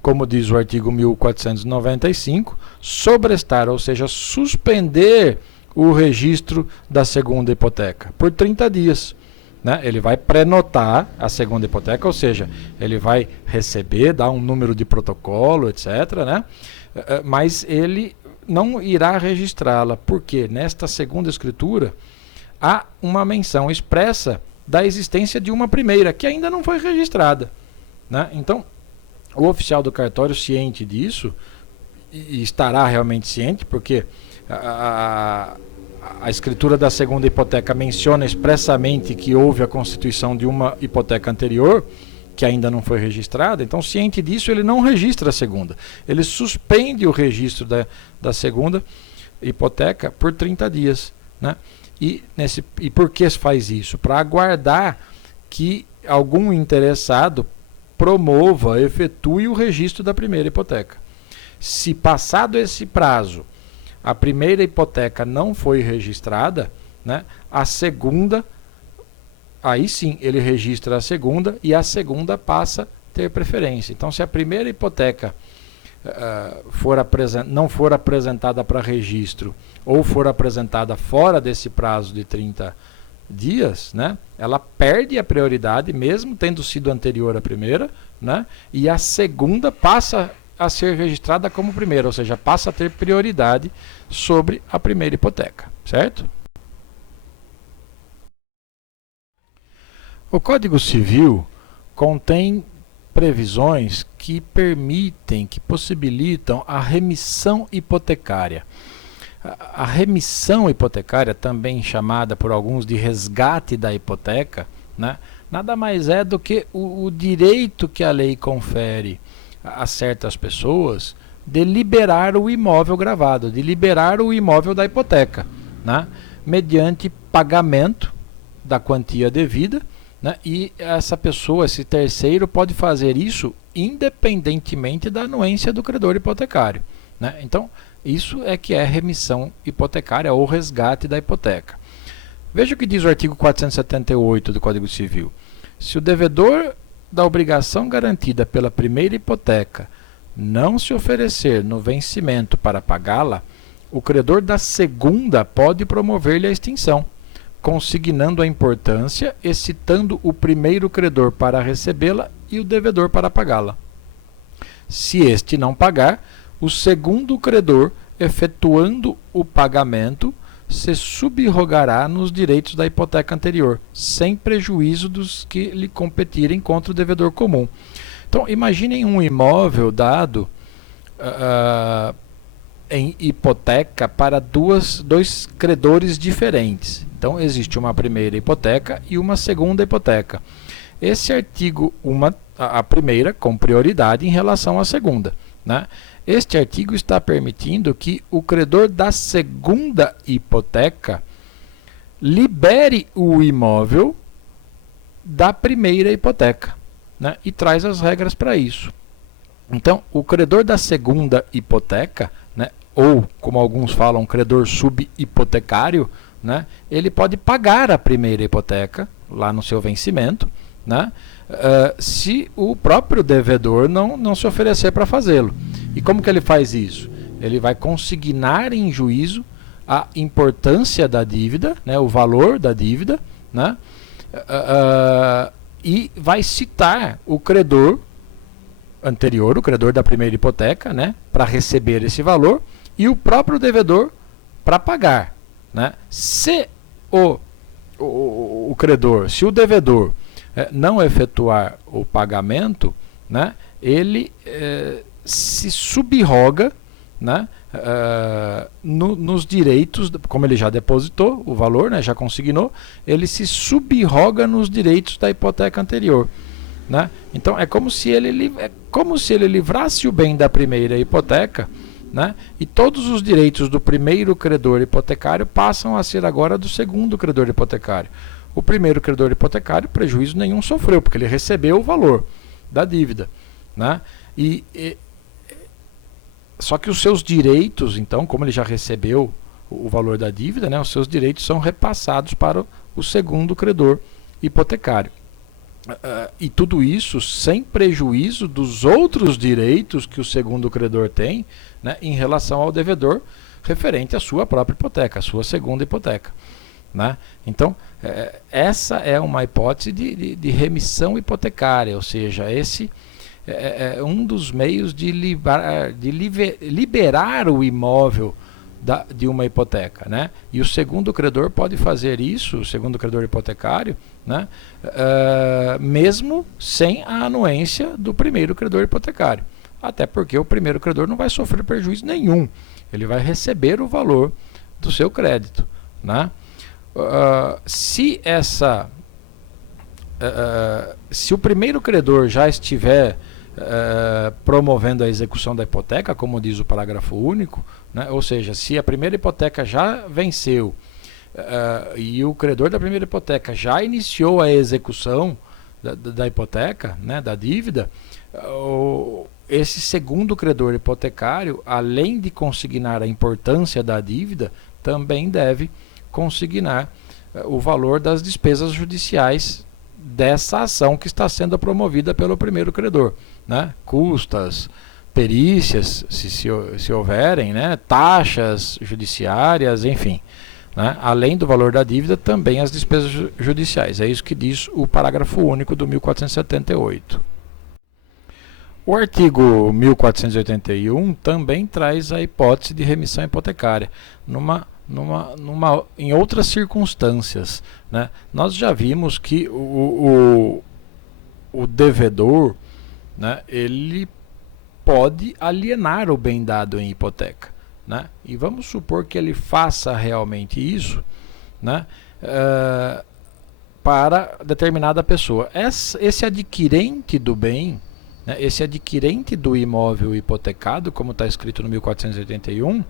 como diz o artigo 1495, sobrestar, ou seja, suspender o registro da segunda hipoteca por 30 dias. Né? Ele vai prenotar a segunda hipoteca, ou seja, ele vai receber, dar um número de protocolo, etc., né? Mas ele não irá registrá-la, porque nesta segunda escritura há uma menção expressa da existência de uma primeira, que ainda não foi registrada, né? Então, o oficial do cartório, ciente disso, e estará realmente ciente, porque a escritura da segunda hipoteca menciona expressamente que houve a constituição de uma hipoteca anterior, que ainda não foi registrada. Então, ciente disso, ele não registra a segunda. Ele suspende o registro da segunda hipoteca por 30 dias. Né? E por que faz isso? Para aguardar que algum interessado promova, efetue o registro da primeira hipoteca. Se passado esse prazo, a primeira hipoteca não foi registrada, né, a segunda, aí sim ele registra a segunda e a segunda passa a ter preferência. Então, se a primeira hipoteca não for apresentada para registro ou for apresentada fora desse prazo de 30 dias, né, ela perde a prioridade, mesmo tendo sido anterior à primeira, né, e a segunda passa a ser registrada como primeira, ou seja, passa a ter prioridade sobre a primeira hipoteca, certo? O Código Civil contém previsões que possibilitam a remissão hipotecária. A remissão hipotecária, também chamada por alguns de resgate da hipoteca, né, nada mais é do que o direito que a lei confere a certas pessoas de liberar o imóvel gravado, de liberar o imóvel da hipoteca, né? Mediante pagamento da quantia devida, né? E essa pessoa, esse terceiro, pode fazer isso independentemente da anuência do credor hipotecário, né? Então, isso é que é remissão hipotecária ou resgate da hipoteca. Veja o que diz o artigo 478 do Código Civil. Se o devedor da obrigação garantida pela primeira hipoteca não se oferecer no vencimento para pagá-la, o credor da segunda pode promover-lhe a extinção, consignando a importância e citando o primeiro credor para recebê-la e o devedor para pagá-la. Se este não pagar, o segundo credor, efetuando o pagamento, se subrogará nos direitos da hipoteca anterior, sem prejuízo dos que lhe competirem contra o devedor comum. Então, imaginem um imóvel dado em hipoteca para dois credores diferentes. Então, existe uma primeira hipoteca e uma segunda hipoteca. Esse artigo, a primeira com prioridade em relação à segunda, né? Este artigo está permitindo que o credor da segunda hipoteca libere o imóvel da primeira hipoteca, né? E traz as regras para isso. Então, o credor da segunda hipoteca, né, ou, como alguns falam, credor subhipotecário, né, ele pode pagar a primeira hipoteca lá no seu vencimento, né, se o próprio devedor não se oferecer para fazê-lo. E como que ele faz isso? Ele vai consignar em juízo a importância da dívida, né, o valor da dívida, né, e vai citar o credor anterior, o credor da primeira hipoteca, né, para receber esse valor, e o próprio devedor para pagar, né. Se o credor, se o devedor não efetuar o pagamento, né, ele se subroga, né, nos direitos, como ele já depositou o valor, né, já consignou, ele se subroga nos direitos da hipoteca anterior, né? Então é como se ele livrasse o bem da primeira hipoteca, né, e todos os direitos do primeiro credor hipotecário passam a ser agora do segundo credor hipotecário. O primeiro credor hipotecário prejuízo nenhum sofreu, porque ele recebeu o valor da dívida, né? Só que os seus direitos, então, como ele já recebeu o valor da dívida, né, os seus direitos são repassados para o segundo credor hipotecário. E tudo isso sem prejuízo dos outros direitos que o segundo credor tem, né, em relação ao devedor referente à sua própria hipoteca, à sua segunda hipoteca, né? Então, essa é uma hipótese de remissão hipotecária, ou seja, esse é um dos meios de liberar o imóvel de uma hipoteca, né? E o segundo credor pode fazer isso, o segundo credor hipotecário, né, mesmo sem a anuência do primeiro credor hipotecário. Até porque o primeiro credor não vai sofrer prejuízo nenhum, ele vai receber o valor do seu crédito, né? Se o primeiro credor já estiver promovendo a execução da hipoteca, como diz o parágrafo único, né, ou seja, se a primeira hipoteca já venceu e o credor da primeira hipoteca já iniciou a execução da hipoteca, né, da dívida, esse segundo credor hipotecário, além de consignar a importância da dívida, também deve consignar o valor das despesas judiciais dessa ação que está sendo promovida pelo primeiro credor, né? Custas, perícias, se houverem, né? Taxas judiciárias, enfim, né? Além do valor da dívida, também as despesas judiciais. É isso que diz o parágrafo único do 1478. O artigo 1481 também traz a hipótese de remissão hipotecária em outras circunstâncias, né? Nós já vimos que o devedor, né, ele pode alienar o bem dado em hipoteca, né? E vamos supor que ele faça realmente isso, né, para determinada pessoa. Esse adquirente do bem, né, esse adquirente do imóvel hipotecado, como está escrito no 1481,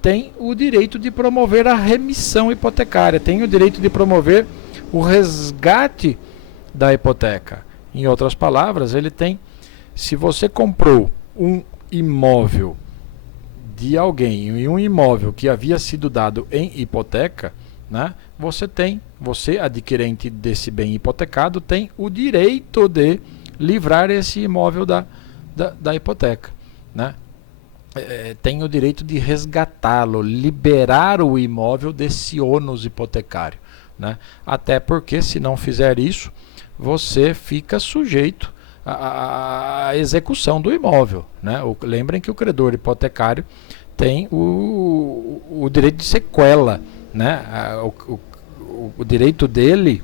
tem o direito de promover a remissão hipotecária, tem o direito de promover o resgate da hipoteca. Em outras palavras, ele tem, se você comprou um imóvel de alguém e um imóvel que havia sido dado em hipoteca, né, você adquirente desse bem hipotecado, tem o direito de livrar esse imóvel da hipoteca, né? Tem o direito de resgatá-lo, liberar o imóvel desse ônus hipotecário, né? Até porque, se não fizer isso, você fica sujeito à execução do imóvel, né? Lembrem que o credor hipotecário tem o direito de sequela, né? O direito dele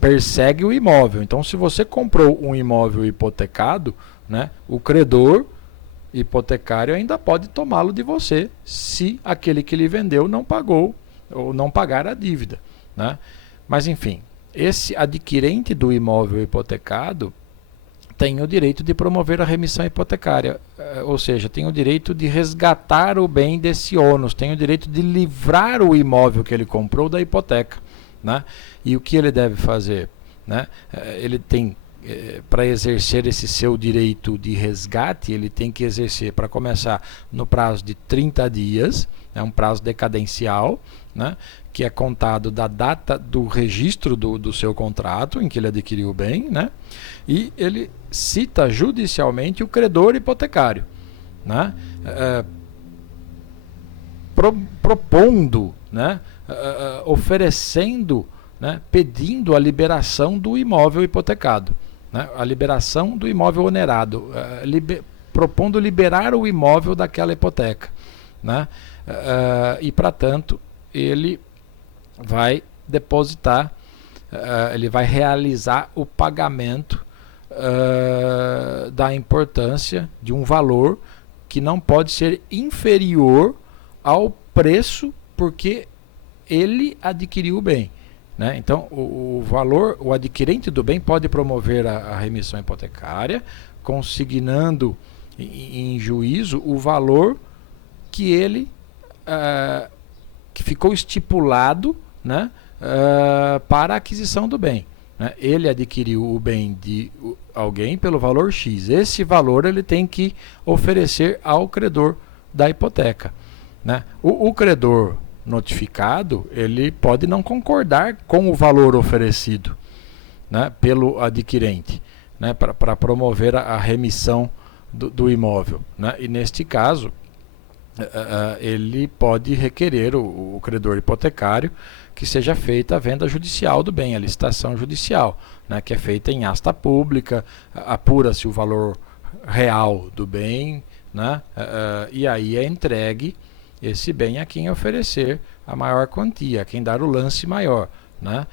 persegue o imóvel. Então, se você comprou um imóvel hipotecado, né, o credor hipotecário ainda pode tomá-lo de você, se aquele que lhe vendeu não pagou ou não pagar a dívida, né? Mas, enfim, esse adquirente do imóvel hipotecado tem o direito de promover a remissão hipotecária, ou seja, tem o direito de resgatar o bem desse ônus, tem o direito de livrar o imóvel que ele comprou da hipoteca, né? E o que ele deve fazer, né? Ele tem, para exercer esse seu direito de resgate, ele tem que exercer, para começar, no prazo de 30 dias, é um prazo decadencial, né, que é contado da data do registro do seu contrato em que ele adquiriu o bem, né, e ele cita judicialmente o credor hipotecário, né, propondo, né, oferecendo, né, pedindo a liberação do imóvel hipotecado, né, a liberação do imóvel onerado, propondo liberar o imóvel daquela hipoteca, né, e, para tanto, ele vai depositar, ele vai realizar o pagamento da importância de um valor que não pode ser inferior ao preço porque ele adquiriu o bem, né? Então, o adquirente do bem pode promover a remissão hipotecária, consignando em juízo o valor que ele que ficou estipulado, né, para a aquisição do bem, né? Ele adquiriu o bem de alguém pelo valor X. Esse valor ele tem que oferecer ao credor da hipoteca, né? O credor notificado, ele pode não concordar com o valor oferecido, né, pelo adquirente, né, para promover a remissão do imóvel, né? E neste caso ele pode requerer o credor hipotecário que seja feita a venda judicial do bem, a licitação judicial, né, que é feita em asta pública, apura-se o valor real do bem, né, e aí é entregue esse bem a quem oferecer a maior quantia, a quem dar o lance maior, né.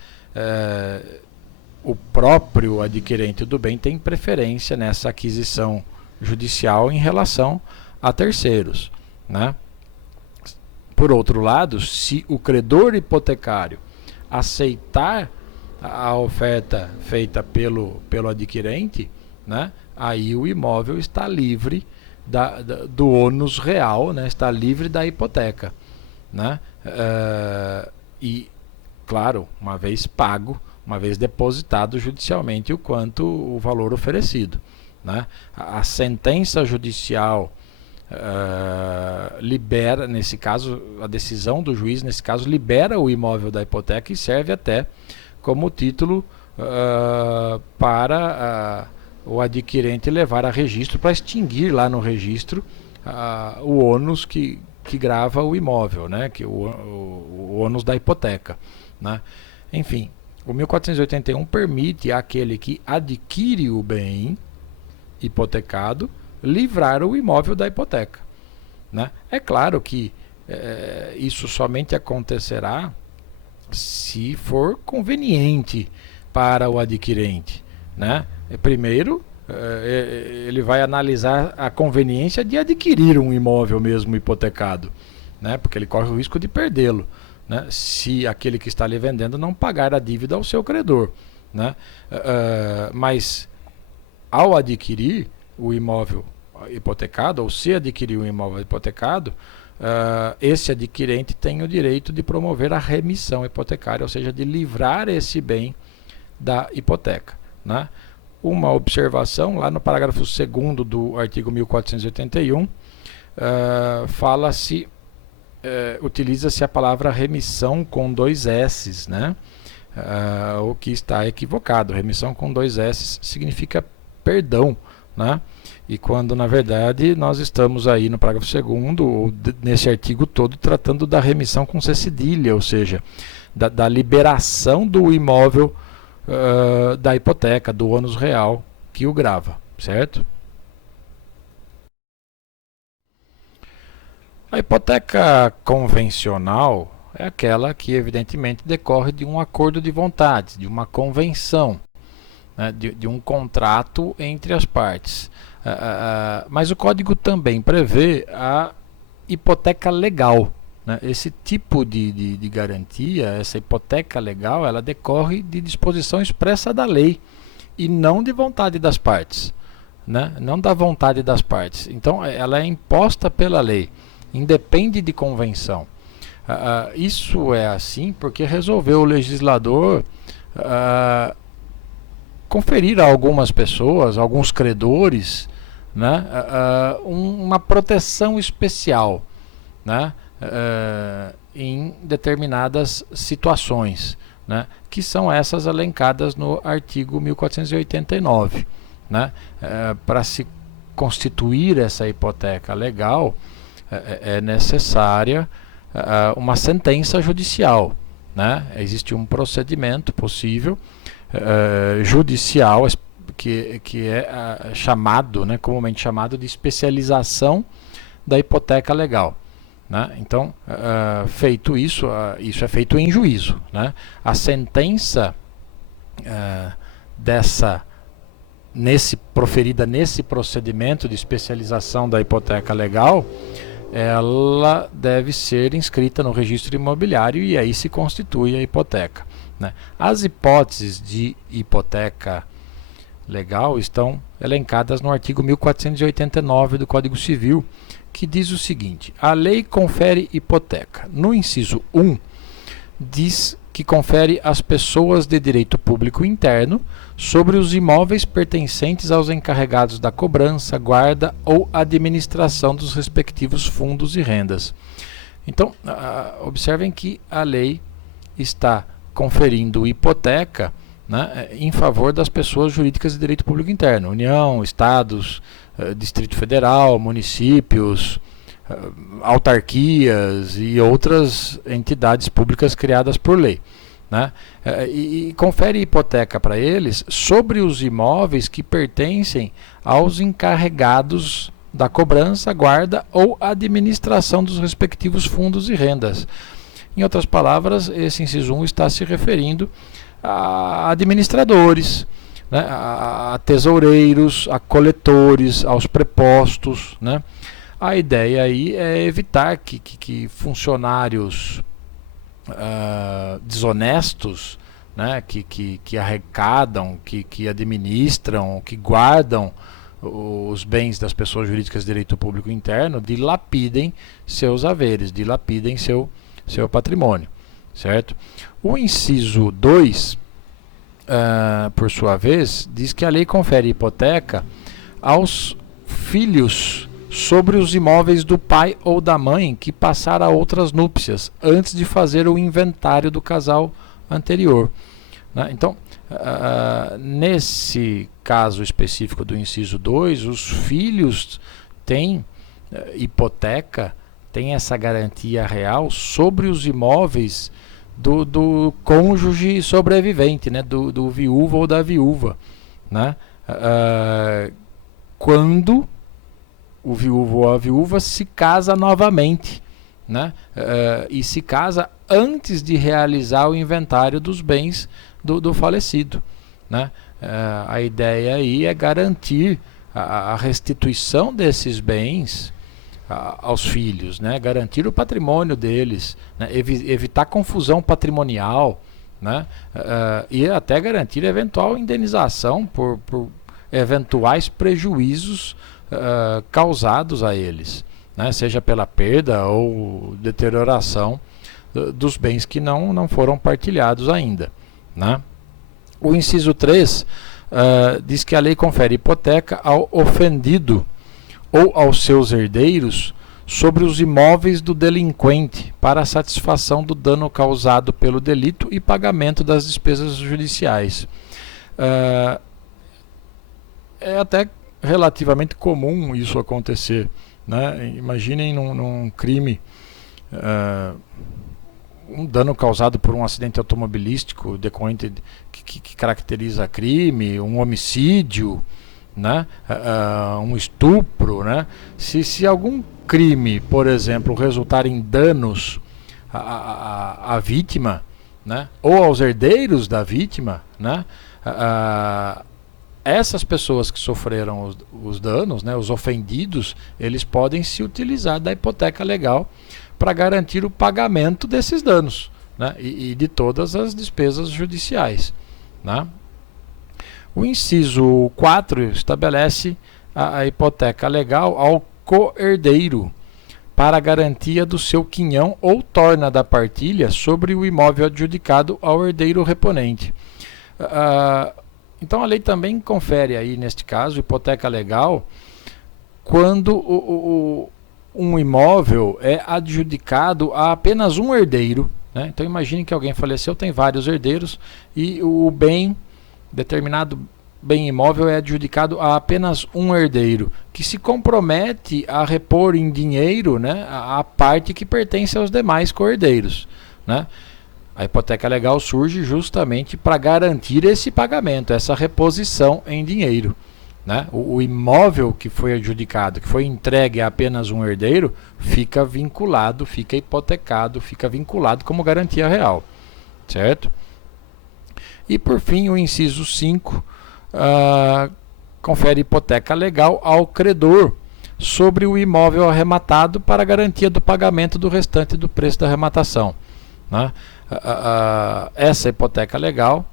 O próprio adquirente do bem tem preferência nessa aquisição judicial em relação a terceiros, né? Por outro lado, se o credor hipotecário aceitar a oferta feita pelo adquirente, né, aí o imóvel está livre do ônus real, né, está livre da hipoteca, né? E, claro, uma vez pago, uma vez depositado judicialmente o valor oferecido, né? A sentença judicial libera, nesse caso, a decisão do juiz, nesse caso, libera o imóvel da hipoteca e serve até como título para o adquirente levar a registro, para extinguir lá no registro o ônus que grava o imóvel, né, que o ônus da hipoteca, né? Enfim, o 1481 permite àquele que adquire o bem hipotecado livrar o imóvel da hipoteca, né? É claro que isso somente acontecerá se for conveniente para o adquirente, né? Primeiro, ele vai analisar a conveniência de adquirir um imóvel mesmo hipotecado, né? Porque ele corre o risco de perdê-lo, né, se aquele que está lhe vendendo não pagar a dívida ao seu credor, né? Mas ao adquirir, o imóvel hipotecado, ou se adquirir um imóvel hipotecado, esse adquirente tem o direito de promover a remissão hipotecária, ou seja, de livrar esse bem da hipoteca, né? Uma observação, lá no parágrafo 2º do artigo 1481, fala-se, utiliza-se a palavra remissão com 2 S's, né? O que está equivocado. Remissão com 2 S's significa perdão, né? E quando na verdade nós estamos aí no parágrafo 2º, ou nesse artigo todo, tratando da remissão com C cedilha, ou seja, da liberação do imóvel da hipoteca, do ônus real que o grava, certo? A hipoteca convencional é aquela que evidentemente decorre de um acordo de vontades, de uma convenção, né, de um contrato entre as partes. Mas o Código também prevê a hipoteca legal, né? Esse tipo de garantia, essa hipoteca legal, ela decorre de disposição expressa da lei e não de vontade das partes, né? Não da vontade das partes. Então, ela é imposta pela lei, independe de convenção. Isso é assim porque resolveu o legislador conferir a algumas pessoas, alguns credores, né, uma proteção especial, né, em determinadas situações, né, que são essas elencadas no artigo 1489. Né? Para se constituir essa hipoteca legal, é necessária uma sentença judicial. Né? Existe um procedimento possível judicial que é chamado, né, comumente chamado de especialização da hipoteca legal. Né? Então, feito isso, isso é feito em juízo. Né? A sentença proferida nesse procedimento de especialização da hipoteca legal, ela deve ser inscrita no registro imobiliário e aí se constitui a hipoteca. Né? As hipóteses de hipoteca legal estão elencadas no artigo 1489 do Código Civil, que diz o seguinte: a lei confere hipoteca. No inciso 1, diz que confere às pessoas de direito público interno sobre os imóveis pertencentes aos encarregados da cobrança, guarda ou administração dos respectivos fundos e rendas. Então, observem que a lei está conferindo hipoteca, né, em favor das pessoas jurídicas de direito público interno, União, Estados, Distrito Federal, municípios, autarquias e outras entidades públicas criadas por lei. Né? E confere hipoteca para eles sobre os imóveis que pertencem aos encarregados da cobrança, guarda ou administração dos respectivos fundos e rendas. Em outras palavras, esse inciso 1 está se referindo a administradores, né, a tesoureiros, a coletores, aos prepostos. Né? A ideia aí é evitar que funcionários desonestos, né, que arrecadam, que administram, que guardam os bens das pessoas jurídicas de direito público interno, dilapidem seus haveres, dilapidem seu patrimônio, certo? O inciso 2, por sua vez, diz que a lei confere hipoteca aos filhos sobre os imóveis do pai ou da mãe que passaram a outras núpcias antes de fazer o inventário do casal anterior. Né? Então, nesse caso específico do inciso 2, os filhos têm hipoteca, têm essa garantia real sobre os imóveis do cônjuge sobrevivente, né? do viúvo ou da viúva. Né? Quando o viúvo ou a viúva se casa novamente, né? E se casa antes de realizar o inventário dos bens do falecido. Né? A ideia aí é garantir a restituição desses bens aos filhos, né? Garantir o patrimônio deles, né? Evitar confusão patrimonial, né? E até garantir eventual indenização por eventuais prejuízos causados a eles, né? Seja pela perda ou deterioração dos bens que não foram partilhados ainda, né? O inciso 3 diz que a lei confere hipoteca ao ofendido ou aos seus herdeiros sobre os imóveis do delinquente para a satisfação do dano causado pelo delito e pagamento das despesas judiciais. É até relativamente comum isso acontecer, né? Imaginem num crime, um dano causado por um acidente automobilístico decorrente que caracteriza crime, um homicídio, né? Um estupro, né? Se algum crime, por exemplo, resultar em danos à vítima, né? Ou aos herdeiros da vítima, né? Essas pessoas que sofreram os danos, né? Os ofendidos, eles podem se utilizar da hipoteca legal para garantir o pagamento desses danos, né? E de todas as despesas judiciais, né? O inciso 4 estabelece a hipoteca legal ao co-herdeiro para a garantia do seu quinhão ou torna da partilha sobre o imóvel adjudicado ao herdeiro reponente. Então a lei também confere aí, neste caso, hipoteca legal quando um imóvel é adjudicado a apenas um herdeiro, né? Então imagine que alguém faleceu, tem vários herdeiros e o determinado bem imóvel é adjudicado a apenas um herdeiro, que se compromete a repor em dinheiro, né, a parte que pertence aos demais co-herdeiros, né? A hipoteca legal surge justamente para garantir esse pagamento, essa reposição em dinheiro, né? O imóvel que foi adjudicado, que foi entregue a apenas um herdeiro, fica vinculado, fica hipotecado, fica vinculado como garantia real, certo? E por fim, o inciso 5 confere hipoteca legal ao credor sobre o imóvel arrematado para garantia do pagamento do restante do preço da arrematação, né? Essa hipoteca legal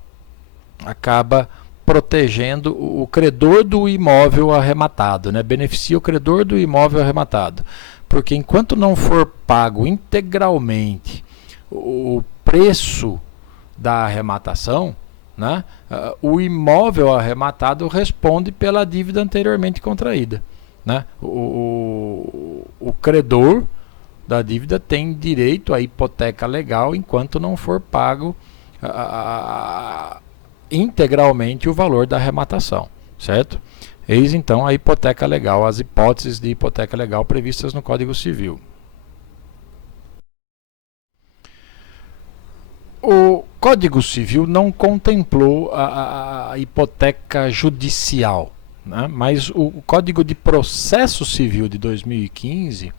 acaba protegendo o credor do imóvel arrematado, né? Beneficia o credor do imóvel arrematado, porque enquanto não for pago integralmente o preço da arrematação, né, o imóvel arrematado responde pela dívida anteriormente contraída, né? O credor da dívida tem direito à hipoteca legal enquanto não for pago integralmente o valor da arrematação, certo? Eis então a hipoteca legal, as hipóteses de hipoteca legal previstas no Código Civil. O Código Civil não contemplou a hipoteca judicial, né? Mas o Código de Processo Civil de 2015,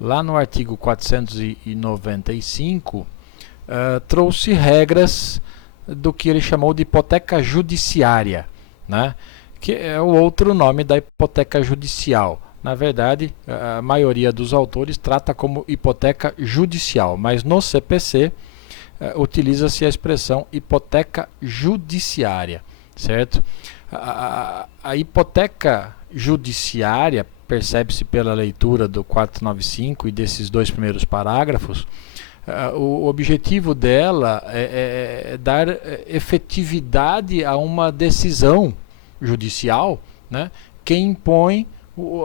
lá no artigo 495, trouxe regras do que ele chamou de hipoteca judiciária, né? Que é o outro nome da hipoteca judicial. Na verdade, a maioria dos autores trata como hipoteca judicial, mas no CPC utiliza-se a expressão hipoteca judiciária, certo? A hipoteca judiciária, percebe-se pela leitura do 495 e desses dois primeiros parágrafos, o objetivo dela é dar efetividade a uma decisão judicial, né, que impõe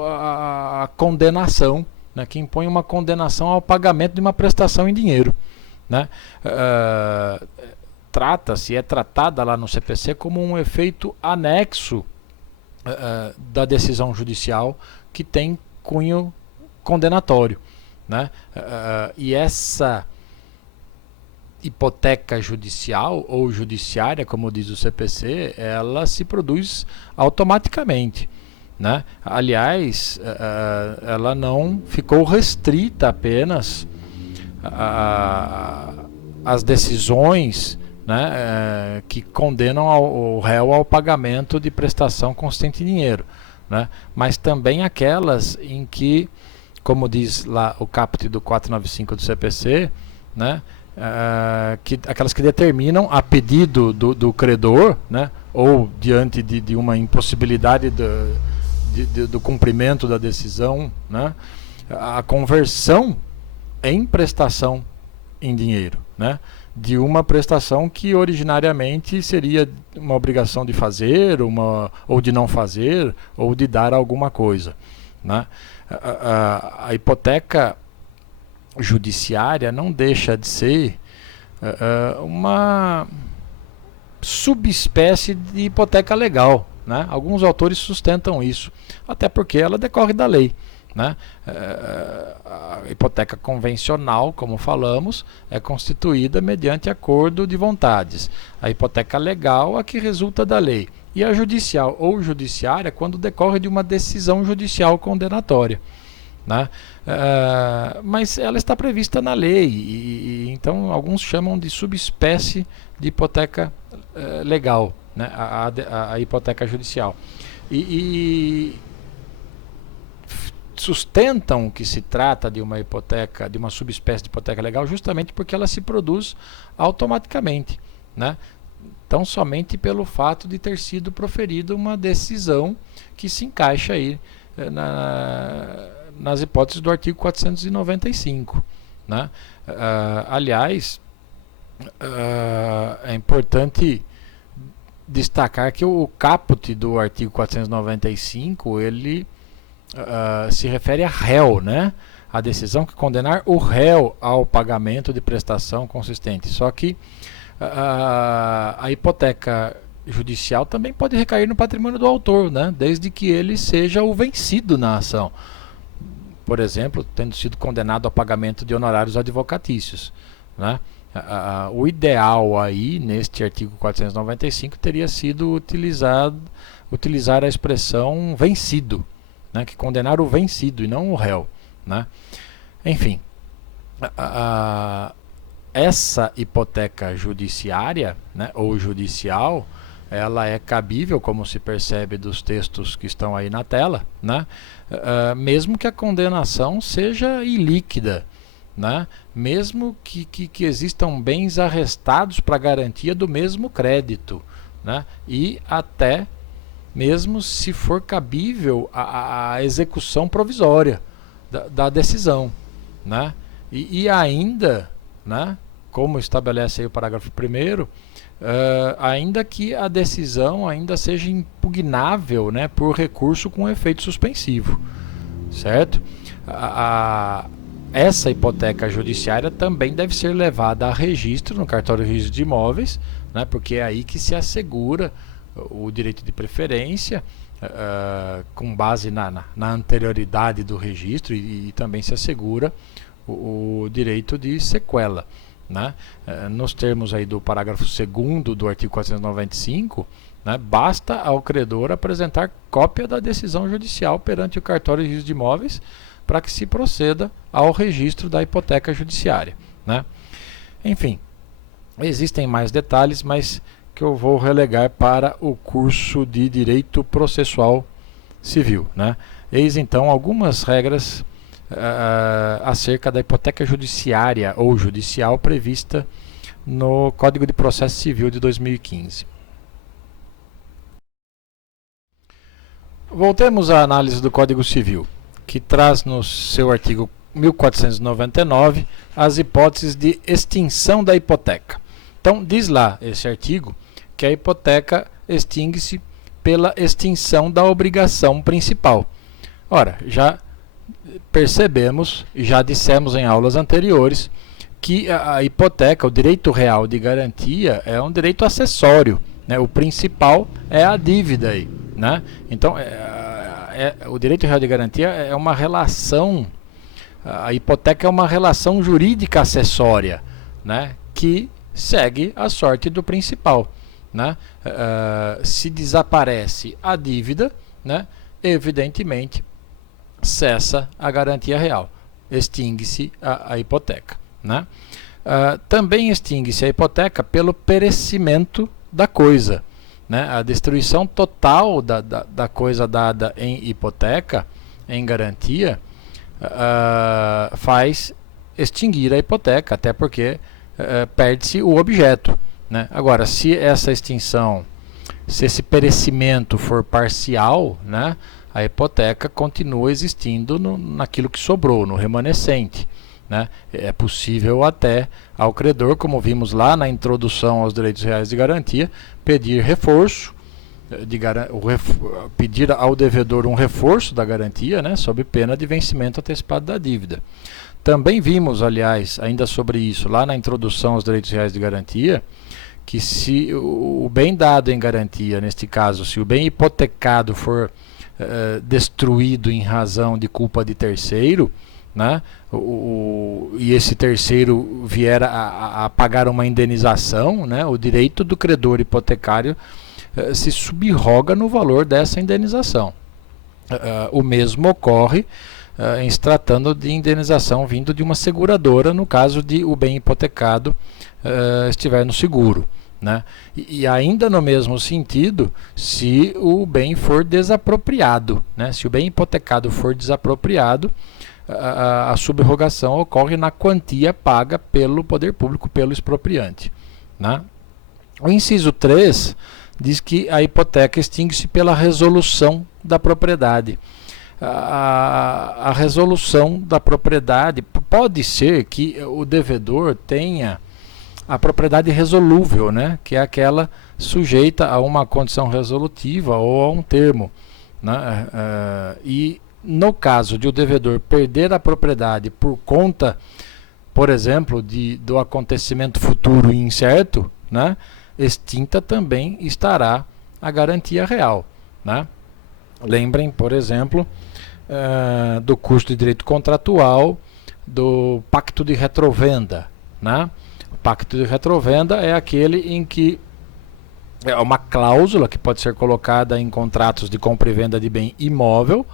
a condenação, né, que impõe uma condenação ao pagamento de uma prestação em dinheiro, né? É tratada lá no CPC como um efeito anexo da decisão judicial que tem cunho condenatório, né? E essa hipoteca judicial ou judiciária, como diz o CPC, ela se produz automaticamente, né? Aliás, ela não ficou restrita apenas às decisões, né, que condenam o réu ao pagamento de prestação consistente em dinheiro, né? Mas também aquelas em que, como diz lá o caput do 495 do CPC, né, aquelas que determinam a pedido do credor, né, ou diante de uma impossibilidade do cumprimento da decisão, né, a conversão em prestação em dinheiro, né, de uma prestação que originariamente seria uma obrigação de fazer, ou de não fazer, ou de dar alguma coisa, né. A hipoteca judiciária não deixa de ser uma subespécie de hipoteca legal, né? Alguns autores sustentam isso, até porque ela decorre da lei, né? A hipoteca convencional, como falamos, é constituída mediante acordo de vontades. A hipoteca legal é a que resulta da lei. E a judicial ou judiciária quando decorre de uma decisão judicial condenatória, né? Mas ela está prevista na lei e então alguns chamam de subespécie de hipoteca legal, né? A hipoteca judicial e sustentam que se trata de uma hipoteca, de uma subespécie de hipoteca legal, justamente porque ela se produz automaticamente, né? Então somente pelo fato de ter sido proferida uma decisão que se encaixa aí nas hipóteses do artigo 495, né? Aliás, é importante destacar que o caput do artigo 495 ele se refere a réu, né? A decisão que condenar o réu ao pagamento de prestação consistente. Só que a hipoteca judicial também pode recair no patrimônio do autor, né? Desde que ele seja o vencido na ação. Por exemplo, tendo sido condenado ao pagamento de honorários advocatícios, né? O ideal aí, neste artigo 495, teria sido utilizar a expressão vencido, né? Que condenar o vencido e não o réu, né? Enfim, essa hipoteca judiciária, né, ou judicial, ela é cabível, como se percebe dos textos que estão aí na tela, né? Mesmo que a condenação seja ilíquida, né? Mesmo que existam bens arrestados para garantia do mesmo crédito, né? E até mesmo se for cabível a execução provisória da decisão, né? E ainda, né, como estabelece aí o parágrafo 1º, ainda que a decisão ainda seja impugnável, né, por recurso com efeito suspensivo, certo? Essa hipoteca judiciária também deve ser levada a registro no cartório de registro de imóveis, né, porque é aí que se assegura o direito de preferência, com base na anterioridade do registro e também se assegura o direito de sequela, né? Nos termos aí do parágrafo 2º do artigo 495, né, basta ao credor apresentar cópia da decisão judicial perante o cartório de registro de imóveis para que se proceda ao registro da hipoteca judiciária, né? Enfim, existem mais detalhes, mas que eu vou relegar para o curso de Direito Processual Civil, né? Eis então algumas regras acerca da hipoteca judiciária ou judicial prevista no Código de Processo Civil de 2015. Voltemos à análise do Código Civil, que traz no seu artigo 1499 as hipóteses de extinção da hipoteca. Então, diz lá esse artigo que a hipoteca extingue-se pela extinção da obrigação principal. Ora, já percebemos e já dissemos em aulas anteriores que a hipoteca, o direito real de garantia, é um direito acessório, né? O principal é a dívida aí, né? Então, o direito real de garantia é uma relação, a hipoteca é uma relação jurídica acessória, né? Que segue a sorte do principal, né? Se desaparece a dívida, né? Evidentemente cessa a garantia real, extingue-se a hipoteca, né? Também extingue-se a hipoteca pelo perecimento da coisa, né? A destruição total da coisa dada em hipoteca, em garantia, faz extinguir a hipoteca, até porque perde-se o objeto, né? Agora, se essa extinção, se esse perecimento for parcial, né, a hipoteca continua existindo naquilo que sobrou, no remanescente, né? É possível até ao credor, como vimos lá na introdução aos direitos reais de garantia, pedir reforço, pedir ao devedor um reforço da garantia, né, sob pena de vencimento antecipado da dívida. Também vimos, aliás, ainda sobre isso, lá na introdução aos direitos reais de garantia, que se o bem dado em garantia, neste caso, se o bem hipotecado for destruído em razão de culpa de terceiro, né, e esse terceiro vier a pagar uma indenização, né, o direito do credor hipotecário se subroga no valor dessa indenização. O mesmo ocorre em se tratando de indenização vindo de uma seguradora, no caso de o bem hipotecado estiver no seguro, né? E ainda no mesmo sentido, se o bem for desapropriado, né? Se o bem hipotecado for desapropriado, a subrogação ocorre na quantia paga pelo poder público, pelo expropriante, né? O inciso 3 diz que a hipoteca extingue-se pela resolução da propriedade. A resolução da propriedade, pode ser que o devedor tenha a propriedade resolúvel, né, que é aquela sujeita a uma condição resolutiva ou a um termo, né, e no caso de o devedor perder a propriedade por conta, por exemplo, do acontecimento futuro incerto, né, extinta também estará a garantia real, né? Lembrem, por exemplo, do curso de direito contratual do pacto de retrovenda, né? O pacto de retrovenda é aquele em que é uma cláusula que pode ser colocada em contratos de compra e venda de bem imóvel,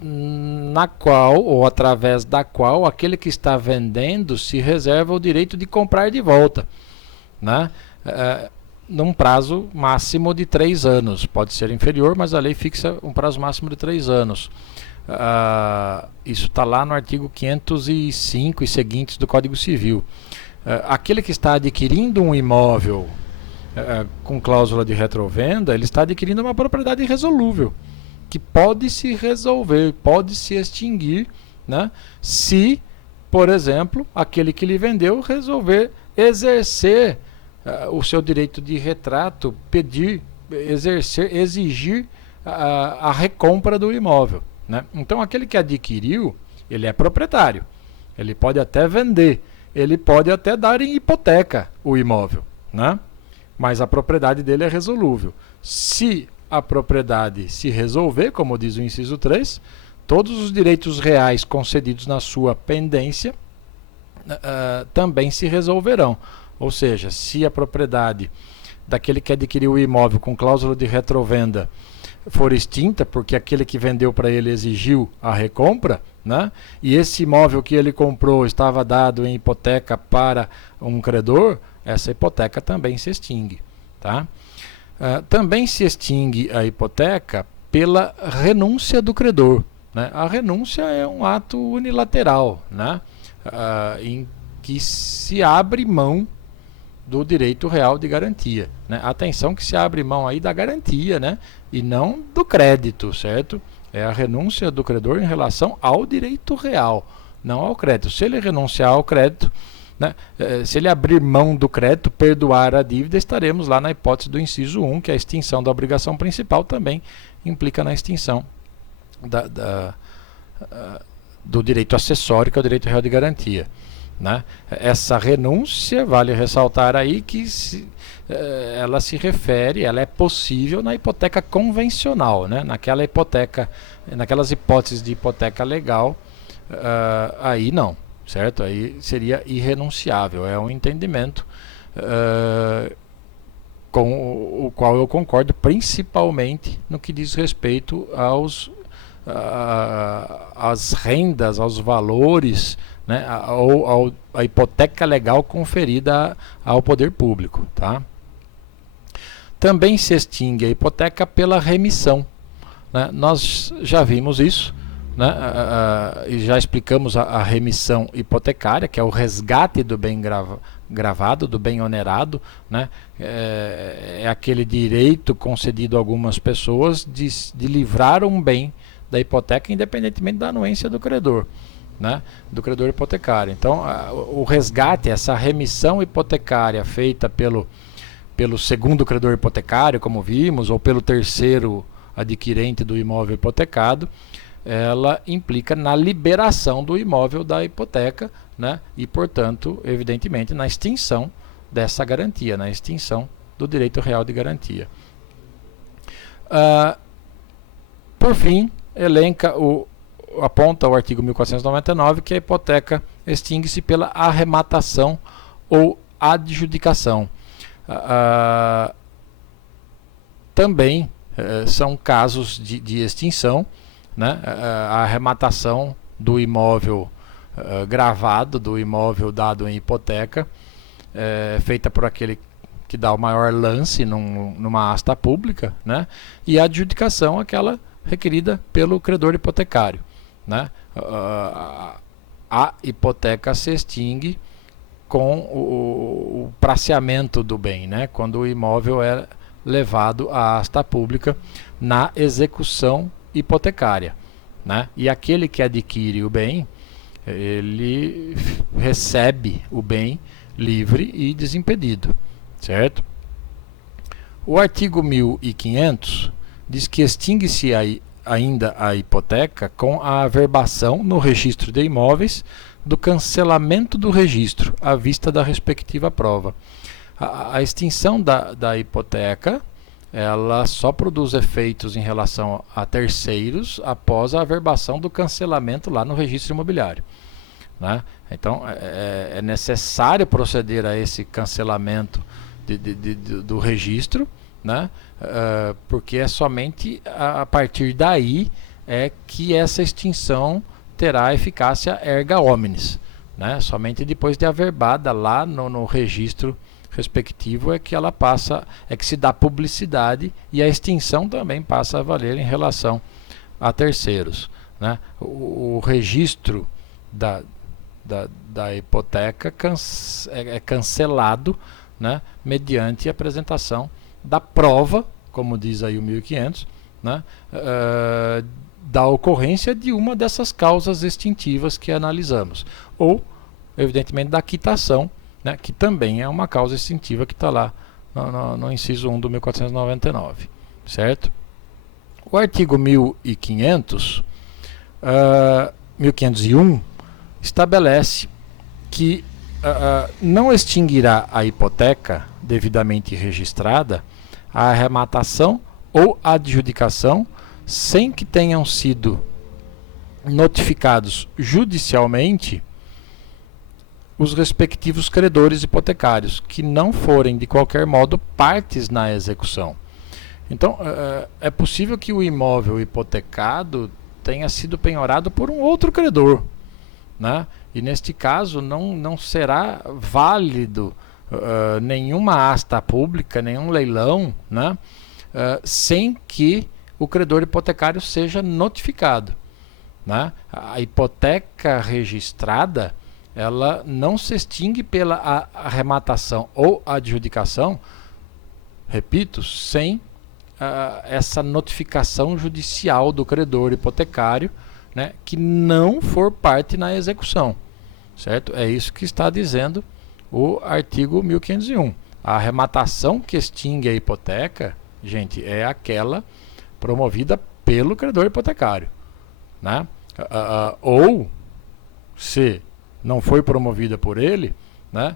na qual, ou através da qual, aquele que está vendendo se reserva o direito de comprar de volta, né? Num prazo máximo de 3 anos. Pode ser inferior, mas a lei fixa um prazo máximo de 3 anos. Isso está lá no artigo 505 e seguintes do Código Civil. Aquele que está adquirindo um imóvel com cláusula de retrovenda, ele está adquirindo uma propriedade irresolúvel, que pode se resolver, pode se extinguir, né, se, por exemplo, aquele que lhe vendeu resolver exercer o seu direito de retrato, exigir a recompra do imóvel, né? Então, aquele que adquiriu, ele é proprietário, ele pode até vender, ele pode até dar em hipoteca o imóvel, né? Mas a propriedade dele é resolúvel. Se a propriedade se resolver, como diz o inciso 3, todos os direitos reais concedidos na sua pendência também se resolverão. Ou seja, se a propriedade daquele que adquiriu o imóvel com cláusula de retrovenda for extinta, porque aquele que vendeu para ele exigiu a recompra, né, e esse imóvel que ele comprou estava dado em hipoteca para um credor, essa hipoteca também se extingue, tá? Também se extingue a hipoteca pela renúncia do credor, né? A renúncia é um ato unilateral, né, em que se abre mão do direito real de garantia, né? Atenção que se abre mão aí da garantia, né, e não do crédito, certo? É a renúncia do credor em relação ao direito real, não ao crédito. Se ele renunciar ao crédito, né, se ele abrir mão do crédito, perdoar a dívida, estaremos lá na hipótese do inciso 1, que é a extinção da obrigação principal, também implica na extinção do direito acessório, que é o direito real de garantia, né? Essa renúncia, vale ressaltar aí que ela se refere, ela é possível na hipoteca convencional, né? Naquelas hipóteses de hipoteca legal, aí não, certo? Aí seria irrenunciável, é um entendimento com o qual eu concordo, principalmente no que diz respeito às rendas, aos valores, né, ou a hipoteca legal conferida ao poder público, tá? Também se extingue a hipoteca pela remissão, né? Nós já vimos isso né? E já explicamos a remissão hipotecária, que é o resgate do bem gravado, do bem onerado, né? É aquele direito concedido a algumas pessoas de livrar um bem da hipoteca, independentemente da anuência do credor, né? Do credor hipotecário. Então, o resgate, essa remissão hipotecária feita pelo segundo credor hipotecário, como vimos, ou pelo terceiro adquirente do imóvel hipotecado, ela implica na liberação do imóvel da hipoteca, né? E, portanto, evidentemente, na extinção dessa garantia, na extinção do direito real de garantia. Por fim, aponta o artigo 1499 que a hipoteca extingue-se pela arrematação ou adjudicação. Também são casos de extinção, né? A arrematação do imóvel gravado, do imóvel dado em hipoteca, feita por aquele que dá o maior lance numa asta pública, né? E a adjudicação, aquela requerida pelo credor hipotecário, né? A hipoteca se extingue com o praceamento do bem, né? Quando o imóvel é levado à asta pública na execução hipotecária, né? E aquele que adquire o bem, ele recebe o bem livre e desimpedido, certo? O artigo 1500 diz que extingue-se ainda a hipoteca com a averbação no registro de imóveis do cancelamento do registro à vista da respectiva prova. A extinção da hipoteca, ela só produz efeitos em relação a terceiros após a averbação do cancelamento lá no registro imobiliário, né? Então, é necessário proceder a esse cancelamento do registro, né? Porque é somente a partir daí que essa extinção terá eficácia erga omnes, né? Somente depois de averbada lá no registro respectivo é que ela passa, é que se dá publicidade, e a extinção também passa a valer em relação a terceiros, né? O registro da hipoteca é cancelado, né? Mediante a apresentação da prova, como diz aí o 1500, né? Da ocorrência de uma dessas causas extintivas que analisamos, ou evidentemente da quitação, né, que também é uma causa extintiva que está lá no inciso 1 do 1499, certo? O artigo 1501 estabelece que não extinguirá a hipoteca devidamente registrada a arrematação ou adjudicação sem que tenham sido notificados judicialmente os respectivos credores hipotecários, que não forem de qualquer modo partes na execução. Então, é possível que o imóvel hipotecado tenha sido penhorado por um outro credor, né? E neste caso não será válido nenhuma asta pública, nenhum leilão, né? Sem que o credor hipotecário seja notificado, né? A hipoteca registrada, ela não se extingue pela arrematação ou adjudicação, repito, sem essa notificação judicial do credor hipotecário, né, que não for parte na execução, certo? É isso que está dizendo o artigo 1501. A arrematação que extingue a hipoteca, gente, é aquela promovida pelo credor hipotecário, né? Ou, se não foi promovida por ele, né,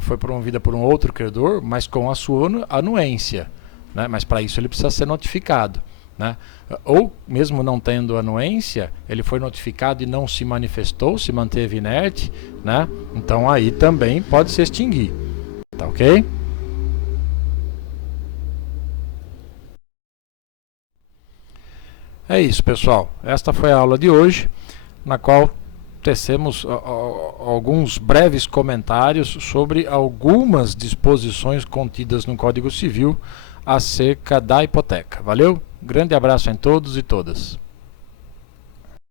foi promovida por um outro credor, mas com a sua anuência, né? Mas para isso ele precisa ser notificado, né? Ou mesmo não tendo anuência, ele foi notificado e não se manifestou, se manteve inerte, né? Então aí também pode se extinguir, tá ok? É isso, pessoal. Esta foi a aula de hoje, na qual tecemos alguns breves comentários sobre algumas disposições contidas no Código Civil acerca da hipoteca. Valeu? Grande abraço em todos e todas.